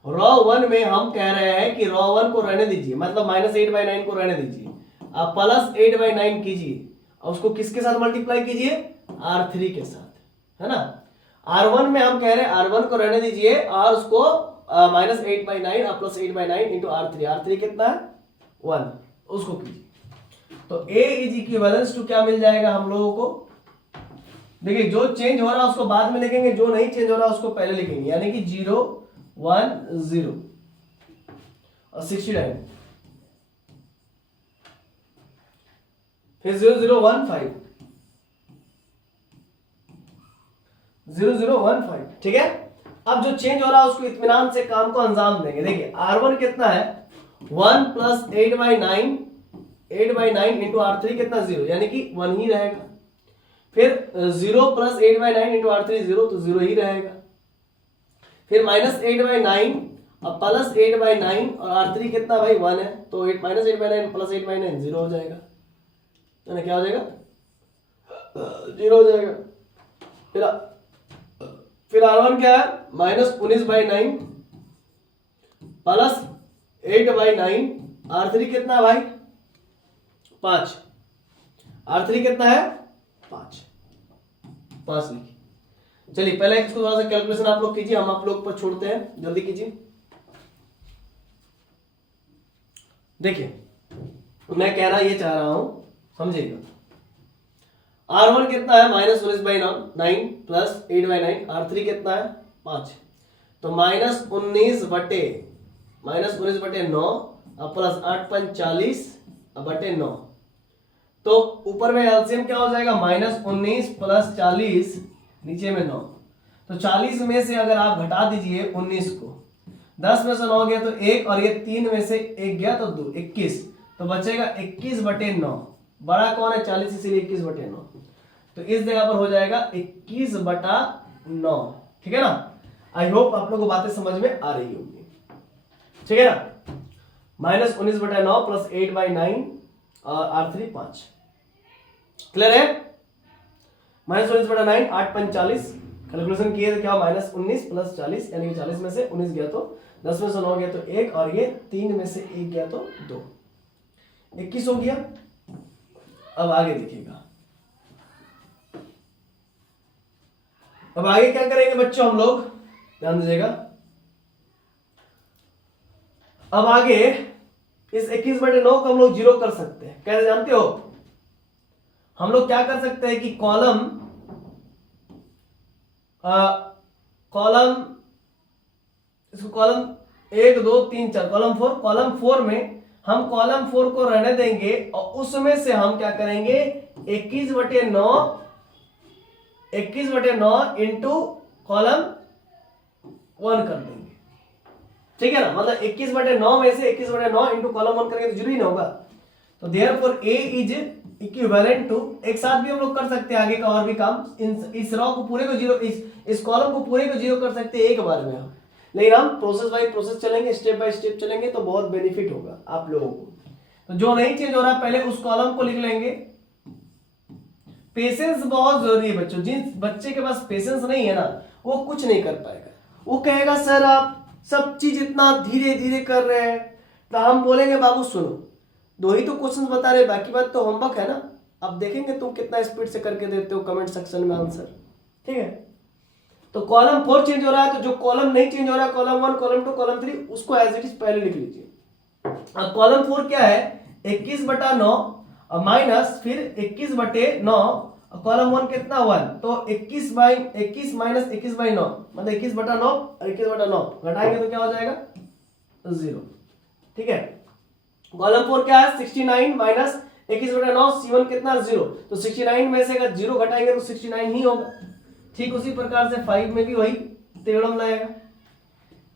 रॉ 1 में हम कह रहे हैं कि रॉ 1 को रहने दीजिए, मतलब -8/9 को रहने दीजिए, आप +8/9 कीजिए और उसको किसके साथ मल्टीप्लाई कीजिए, R3 के साथ, है ना। R1 में हम कह रहे हैं R1 को रहने दीजिए और उसको -8/9 और +8/9 इंटू R3, R3 कितना है 1, उसको कीजिए। तो A इज इक्विवेलेंस टू क्या मिल जाएगा हम लोगों को, देखिए जो चेंज हो रहा है उसको बाद में लिखेंगे, जो नहीं चेंज हो रहा उसको पहले लिखेंगे, यानी कि 0 1 0 और 69, फिर 0 0 1 5 0 0 1 5, ठीक है। अब जो चेंज हो रहा है उसको इत्मीनान से काम को अंजाम देंगे। देखिए R1 कितना है 1 + 8/9 8/9 इंटू R3 कितना 0, यानी कि 1 ही रहेगा। फिर 0 + 8/9 इंटू R3 0, तो 0 ही रहेगा। फिर -8/9 और +8/9 और R3 कितना भाई 1 है, तो -8/9 + 8/9 0 हो जाएगा, तो क्या हो जाएगा 0 हो जाएगा। फिर R1 क्या है -19/9 + 8/9, R3 कितना भाई 5, R3 कितना है 5 लिखिए। चलिए पहले इसको थोड़ा सा कैलकुलेशन आप लोग कीजिए, हम आप लोग पर छोड़ते हैं, जल्दी कीजिए। देखिए मैं कहना ये चाह रहा हूं, समझिएगा। R1 कितना है -19/9 + 8/9, R3 कितना है 5, तो -19/9 प्लस 8 × 5 = 40/9। तो ऊपर में एलसीएम क्या हो जाएगा, -19 + 40, नीचे में 9। तो 40 में से अगर आप घटा दीजिए 19 को, 10 में से 9 गया तो 1, और ये 3 में से 1 गया तो 2, 21। तो बचेगा 21/9। बड़ा कौन है, 40, इसीलिए 21/9। तो इस जगह पर हो जाएगा 21/9। ठीक है ना। आई होप आप लोगों को बातें समझ में आ रही होंगी। ठीक है ना। -19/9 + 8/9 और R3 5। क्लियर है। -19/9 8 × 5 = 40। कैलकुलेशन किए तो क्या, -19 + 40, यानी कि 40 में से 19 गया तो 10 में से 9 गया तो 1, और ये 3 में से 1 गया तो 2, 21 हो गया। अब आगे देखिएगा, अब आगे क्या करेंगे बच्चों हम लोग, ध्यान दीजिएगा। अब आगे इस 21/9 को हम लोग 0 कर सकते हैं। कैसे जानते हो, हम लोग क्या कर सकते हैं कि कॉलम इसको कॉलम 1 2 3 4, कॉलम 4 में हम कॉलम 4 को रहने देंगे, और उसमें से हम क्या करेंगे, 21/9 इंटू कॉलम 1 कर देंगे। ठीक है ना, मतलब 21/9 में से 21/9 इंटू कॉलम 1 करेंगे तो 0 ही ना होगा। तो therefore A is equivalent to, एक साथ भी हम लोग कर सकते हैं आगे का और भी काम। इस रॉ को पूरे को 0, इस कॉलम को पूरे को 0 कर सकते हैं एक बार में हम, लेकिन हम प्रोसेस बाय प्रोसेस चलेंगे, स्टेप बाय स्टेप चलेंगे तो बहुत बेनिफिट होगा आप लोगों को। तो जो नहीं चेंज हो रहा पहले उस कॉलम को लिख लेंगे। पेशेंस बहुत जरूरी है बच्चों। जिस बच्चे के पास पेशेंस नहीं है ना, वो कुछ नहीं कर पाएगा। वो कहेगा सर आप सब चीज इतना धीरे धीरे कर रहे हैं, तो हम बोलेंगे बाबू सुनो, 2 ही तो क्वेश्चंस बता रहे, बाकी बात तो होमवर्क है ना। अब देखेंगे तुम कितना स्पीड से करके देते हो कमेंट सेक्शन में आंसर। ठीक है, तो कॉलम 4 चेंज हो रहा है, तो जो कॉलम नहीं चेंज हो रहा है, कॉलम 1 कॉलम 2 कॉलम 3, उसको एज इट इज पहले लिख लीजिए। अब कॉलम 4 क्या है, 21/9 माइनस फिर 21/9, कॉलम 1 कितना 1, तो 21 - 21/9 मतलब 21/9 और 21/9 घटाएंगे तो क्या हो जाएगा, 0। ठीक है, कॉलम 4 क्या है, 69 माइनस 21/9, C1 कितना 0, तो 69 में से अगर 0 घटाएंगे तो 69 ही होगा। ठीक उसी प्रकार से 5 में भी वही थ्योरम लाएगा।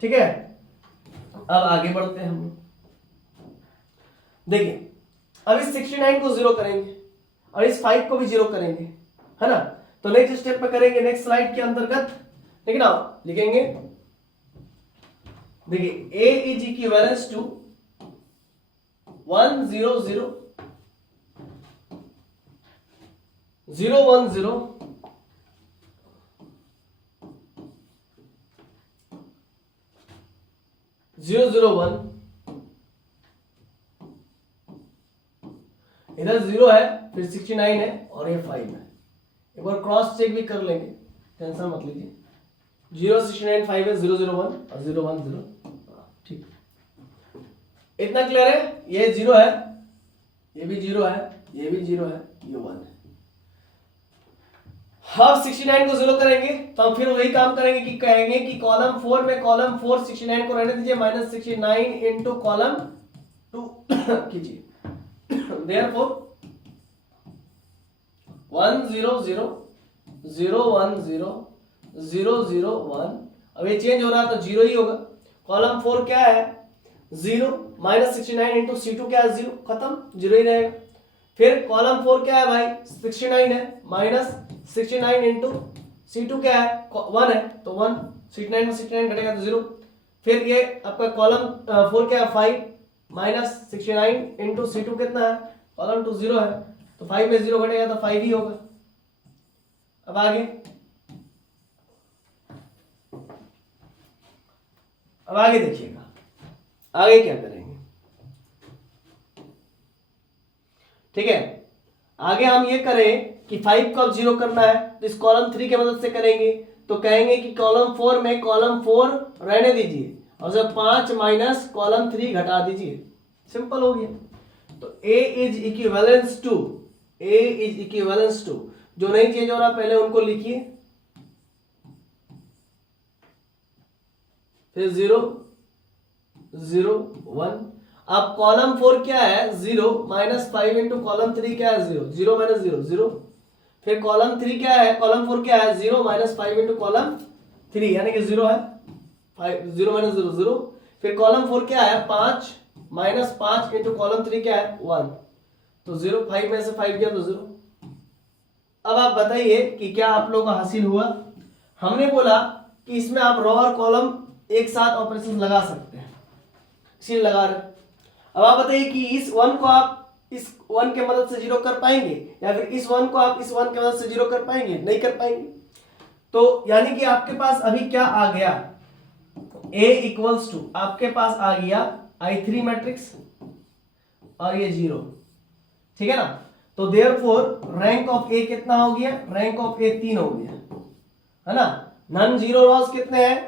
ठीक है, अब आगे बढ़ते हैं हम। देखिए अब इस 69 को 0 करेंगे और इस 5 को भी 0 करेंगे, है ना। तो नेक्स्ट स्टेप में करेंगे, नेक्स्ट स्लाइड के अंतर्गत। लेकिन आप लिखेंगे, देखिए A इज इक्विवेलेंस टू 1 0 0 0 1 0 0 0 1। इधर 0 है, फिर 69 है और ये 5 है। एक बार क्रॉस चेक भी कर लेंगे, टेंशन मत लीजिए। 0 69 5 है, 0 0 1 और 0 1 0। ठीक, इतना क्लियर है। ये 0 है, ये भी 0 है, ये भी 0 है, ये 1 है। अब 69 को 0 करेंगे तो हम फिर वही काम करेंगे कि कहेंगे कि कॉलम 4 में कॉलम 4 69 को रहने दीजिए, -69 इंटू कॉलम 2 कीजिए। Therefore 1 0 0 0 1 0 0 0 1। अब ये चेंज हो रहा है तो 0 ही होगा। कॉलम 4 क्या है, 0 -69 इंटू C2 क्या है, 0, खत्म, 0 ही रहेगा। फिर कॉलम 4 क्या है भाई, 69 है, -69 इंटू C2 क्या है, 1 है, तो 1, 69 में 69 घटेगा तो 0। फिर ये आपका कॉलम 4 क्या है, 5 -69 इंटू C2 कितना है, कॉलम 2 0 है, तो 5 में 0 घटेगा तो 5 ही होगा। अब आगे, अब आगे देखिएगा, आगे क्या करेंगे। ठीक है, आगे हम ये करें कि 5 को अब 0 करना है, तो इस कॉलम 3 की मदद से करेंगे। तो कहेंगे कि कॉलम 4 में कॉलम 4 रहने दीजिए और जब 5 माइनस कॉलम 3 घटा दीजिए, सिंपल हो गया। तो A इज इक्विवेलेंस टू, जो नहीं चेंज हो रहा पहले उनको लिखिए, फिर 0 0 1। अब कॉलम 4 क्या है 0 -5 इंटू कॉलम 3 क्या है 0 0 माइनस 0 0। फिर कॉलम 3 क्या है, कॉलम 4 क्या है 0 -5 इंटू कॉलम 3 यानी कि 0 है 5 0 माइनस 0 0। फिर कॉलम 4 क्या है 5 -5 इंटू कॉलम 3 क्या है 1, तो 0 5 में से 5 गया तो 0। अब आप बताइए कि क्या आप लोगों का हासिल हुआ। हमने बोला कि इसमें आप रो और कॉलम एक साथ ऑपरेशन लगा सकते हैं, इसीलिए लगा रहे। अब आप बताइए कि इस 1 को आप इस 1 के मदद से 0 कर पाएंगे, या फिर इस 1 को आप इस 1 के मदद से 0 कर पाएंगे, नहीं कर पाएंगे। तो यानी कि आपके पास अभी क्या आ गया, A इक्वल्स टू आपके पास आ गया I3 मैट्रिक्स और ये 0, ठीक है ना। तो देयरफॉर रैंक ऑफ ए कितना हो गया, रैंक ऑफ ए 3 हो गया, है ना। नन जीरो रॉस कितने हैं,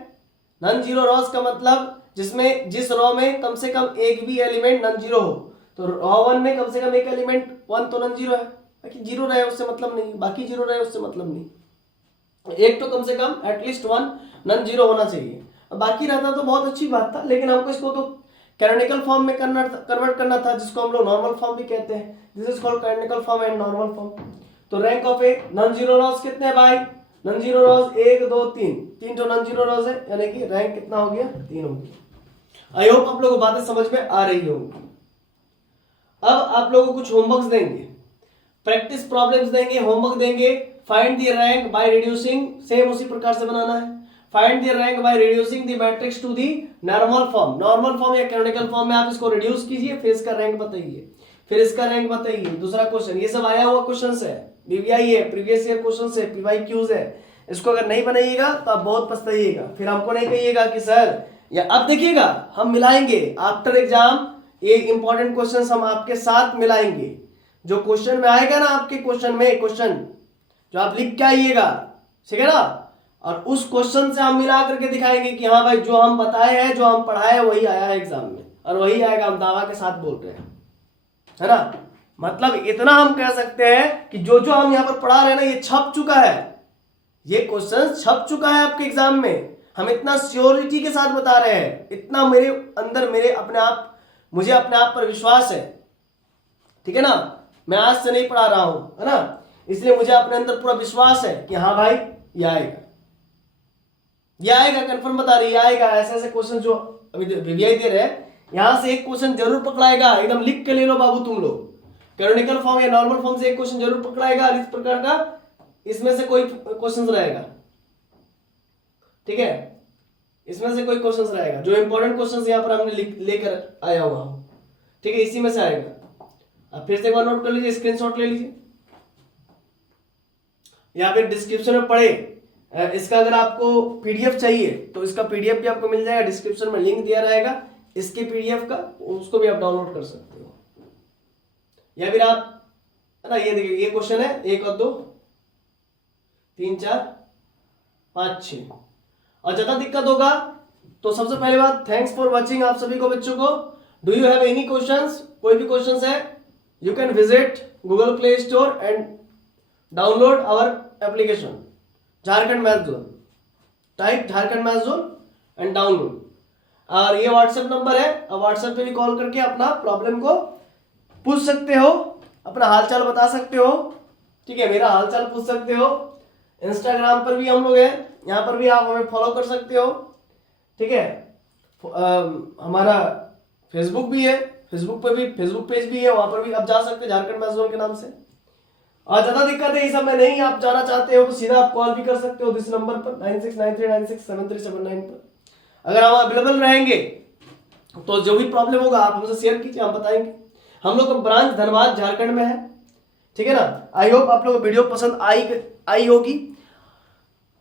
नन जीरो रॉस का मतलब जिसमें जिस रॉ में कम से कम एक भी एलिमेंट नन जीरो हो, तो रॉ 1 में कम से कम एक एलिमेंट 1 तो नन जीरो है, बाकी जीरो रहे उससे मतलब नहीं, बाकी जीरो रहे उससे मतलब नहीं, एक तो कम से कम एटलीस्ट 1 नन जीरो होना चाहिए। बाकी रहता तो बहुत अच्छी बात था, लेकिन हमको इसको तो कैनोनिकल फॉर्म में कन्वर्ट करना था, जिसको हम लोग नॉर्मल फॉर्म भी कहते हैं। This is called canonical form and normal form. तो rank of A non zero rows कितने हैं भाई, नॉन जीरो रॉस 1 2 3 3 तो नॉन जीरो रॉस है, यानी कि रैंक कितना हो गया 3 हो गया। आई होप आप लोगों को बातें समझ में आ रही होंगी। अब आप लोगों को कुछ होमवर्क देंगे, प्रैक्टिस प्रॉब्लम्स देंगे, होमवर्क देंगे। Find the rank by reducing, same उसी प्रकार से बनाना है। Find the rank by reducing the matrix to the normal form, normal form या कैनोनिकल फॉर्म में आप इसको रिड्यूस कीजिए, फिर इसका रैंक बताइए, फिर इसका रैंक बताइए। दूसरा क्वेश्चन, ये सब आया हुआ क्वेश्चन है, बीवीआई है, प्रीवियस ईयर क्वेश्चन है, पीवाईक्यूज है। इसको अगर नहीं बनाइएगा तो आप बहुत पछताइएगा, फिर हमको नहीं कहिएगा कि सर, या अब देखिएगा हम मिलाएंगे आफ्टर एग्जाम, ये इंपॉर्टेंट क्वेश्चन हम आपके साथ मिलाएंगे। जो क्वेश्चन में आएगा ना आपके क्वेश्चन में, क्वेश्चन जो आप लिख के आइएगा, ठीक है ना, और उस क्वेश्चन से हम मिला करके दिखाएंगे कि हाँ भाई जो हम बताए हैं, जो हम पढ़ाए हैं वही आया है एग्जाम में, और वही आएगा, हम दावा के साथ बोल रहे हैं, है ना। मतलब इतना हम कह सकते हैं कि जो जो हम यहाँ पर पढ़ा रहे हैं ना, ये छप चुका है, ये क्वेश्चन छप चुका है आपके एग्जाम में। हम इतना श्योरिटी के साथ बता रहे हैं, इतना मेरे अंदर मेरे अपने आप, मुझे अपने आप पर विश्वास है, ठीक है ना। मैं आज से नहीं पढ़ा रहा हूं, है ना, इसलिए मुझे अपने अंदर पूरा विश्वास है कि हाँ भाई ये आएगा, ये आएगा, कंफर्म बता रही है आएगा। ऐसे ऐसे क्वेश्चन जो अभी वीवीआई दे रहे हैं, यहां से एक क्वेश्चन जरूर पकड़ाएगा, एकदम लिख के ले लो बाबू तुम लोग। कैनोनिकल फॉर्म या नॉर्मल फॉर्म से एक क्वेश्चन जरूर पकड़ाएगा, इस प्रकार का इसमें से कोई क्वेश्चन रहेगा, ठीक है, इसमें से कोई क्वेश्चन रहेगा। जो इंपॉर्टेंट क्वेश्चन यहाँ पर हमने लेकर आया हुआ हूं, ठीक है, इसी में से आएगा। अब फिर से एक बार नोट कर लीजिए, स्क्रीनशॉट ले लीजिए, या फिर डिस्क्रिप्शन में पढ़े। इसका अगर आपको पीडीएफ चाहिए तो इसका पीडीएफ भी आपको मिल जाएगा, डिस्क्रिप्शन में लिंक दिया रहेगा इसके पीडीएफ का, उसको भी आप डाउनलोड कर सकते हो। या फिर आप, है ना, ये देखिए, ये क्वेश्चन है 1 और 2 3 4 5 6, और ज्यादा दिक्कत होगा तो सबसे पहले बात, थैंक्स फॉर वॉचिंग आप सभी को बच्चों को। Do you have any questions, कोई भी क्वेश्चंस है, you can visit Google Play Store and download our application Jharkhand Math Zone, type Jharkhand Math Zone and download. और ये व्हाट्सएप नंबर है, अब व्हाट्सएप पे भी कॉल करके अपना प्रॉब्लम को पूछ सकते हो, अपना हालचाल बता सकते हो, ठीक है, मेरा हालचाल पूछ सकते हो। इंस्टाग्राम पर भी हम लोग हैं, यहाँ पर भी आप हमें फॉलो कर सकते हो, ठीक है। हमारा फेसबुक भी है, फेसबुक पर भी फेसबुक पेज भी है, वहां पर भी आप जा सकते हैं झारखंड मैथ जोन के नाम से। और ज्यादा दिक्कत है इस सब में नहीं आप जाना चाहते हो तो सीधा आप कॉल भी कर सकते हो, दिस नंबर पर 9693967379 पर। अगर हम अवेलेबल रहेंगे तो जो भी प्रॉब्लम होगा आप हमसे शेयर कीजिए, हम बताएंगे। हम लोग का ब्रांच धनबाद झारखंड में है, ठीक है ना। आई होप आप लोगों को वीडियो पसंद आई होगी,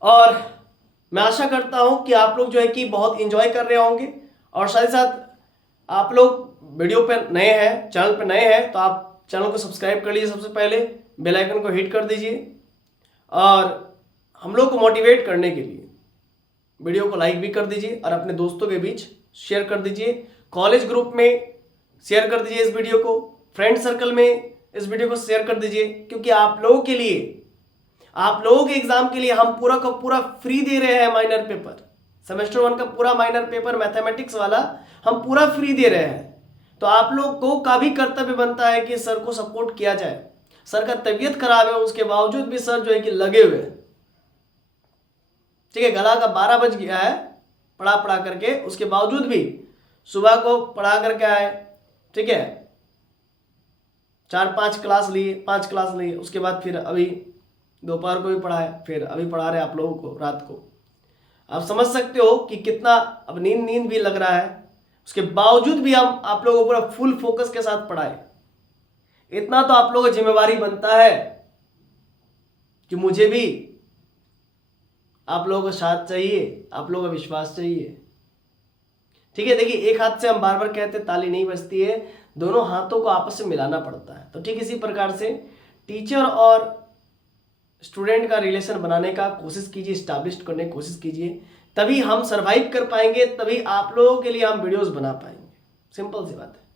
और मैं आशा करता हूं कि आप लोग जो है कि बहुत इंजॉय कर रहे होंगे। और साथ ही साथ आप लोग वीडियो पे नए हैं, चैनल पे नए हैं, तो आप चैनल को सब्सक्राइब कर लीजिए, सबसे पहले बेल आइकन को हिट कर दीजिए, और हम लोग को मोटिवेट करने के लिए वीडियो को लाइक भी कर दीजिए और अपने दोस्तों के बीच शेयर कर दीजिए। कॉलेज ग्रुप में शेयर कर दीजिए इस वीडियो को, फ्रेंड सर्कल में इस वीडियो को शेयर कर दीजिए, क्योंकि आप लोगों के लिए, आप लोगों के एग्जाम के लिए हम पूरा का पूरा फ्री दे रहे हैं माइनर पेपर, सेमेस्टर 1 का पूरा माइनर पेपर मैथमेटिक्स वाला हम पूरा फ्री दे रहे हैं। तो आप लोग को का भी कर्तव्य बनता है कि सर को सपोर्ट किया जाए। सर का तबीयत खराब है, उसके बावजूद भी सर जो है कि लगे हुए हैं। ठीक है, गला का 12 बज गया है पढ़ा करके, उसके बावजूद भी सुबह को पढ़ा करके आए। ठीक है, 4-5 क्लास लिए, 5 क्लास लिए, उसके बाद फिर अभी दोपहर को भी पढ़ाए, फिर अभी पढ़ा रहे आप लोगों को रात को। आप समझ सकते हो कि कितना अब नींद भी लग रहा है, उसके बावजूद भी हम आप लोगों को पूरा फुल फोकस के साथ पढ़ाए। इतना तो आप लोगों को जिम्मेवारी बनता है कि मुझे भी आप लोगों का साथ चाहिए, आप लोगों का विश्वास चाहिए। ठीक है, देखिए एक हाथ से हम बार बार कहते ताली नहीं बजती है, दोनों हाथों को आपस में मिलाना पड़ता है। तो ठीक इसी प्रकार से टीचर और स्टूडेंट का रिलेशन बनाने का कोशिश कीजिए, स्टैब्लिश करने की कोशिश कीजिए, तभी हम सरवाइव कर पाएंगे, तभी आप लोगों के लिए हम वीडियोस बना पाएंगे। सिंपल सी बात है।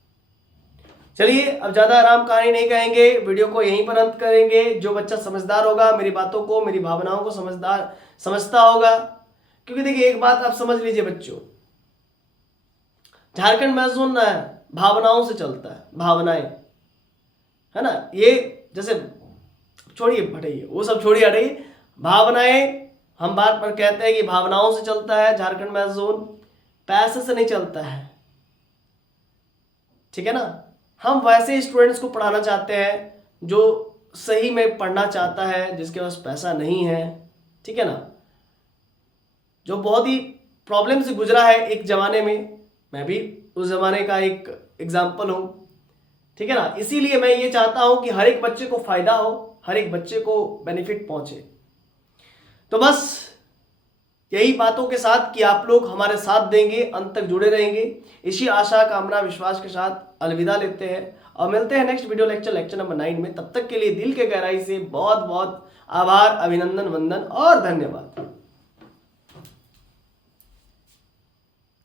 चलिए अब ज्यादा आराम कहानी नहीं कहेंगे, वीडियो को यहीं पर अंत करेंगे। जो बच्चा समझदार होगा, मेरी बातों को, मेरी भावनाओं को समझता होगा, क्योंकि देखिए एक बात आप समझ लीजिए बच्चों, झारखंड मैथ्स ना भावनाओं से चलता है, भावनाएं है ना। ये जैसे छोड़िए हटाइए, वो सब छोड़िए हटाइए, भावनाएं हम बात पर कहते हैं कि भावनाओं से चलता है झारखंड मैथ्स जोन, पैसे से नहीं चलता है। ठीक है ना। हम वैसे स्टूडेंट्स को पढ़ाना चाहते हैं जो सही में पढ़ना चाहता है, जिसके पास पैसा नहीं है। ठीक है ना, जो बहुत ही प्रॉब्लम से गुजरा है एक जमाने में, मैं भी उस जमाने का एक एग्जाम्पल हूं। ठीक है ना, इसीलिए मैं ये चाहता हूं कि हर एक बच्चे को फायदा हो, हर एक बच्चे को बेनिफिट पहुंचे। तो बस यही बातों के साथ कि आप लोग हमारे साथ देंगे, अंत तक जुड़े रहेंगे, इसी आशा, कामना, विश्वास के साथ अलविदा लेते हैं और मिलते हैं नेक्स्ट वीडियो लेक्चर नंबर 9 में। तब तक के लिए दिल के गहराई से बहुत बहुत आभार, अभिनंदन, वंदन और धन्यवाद।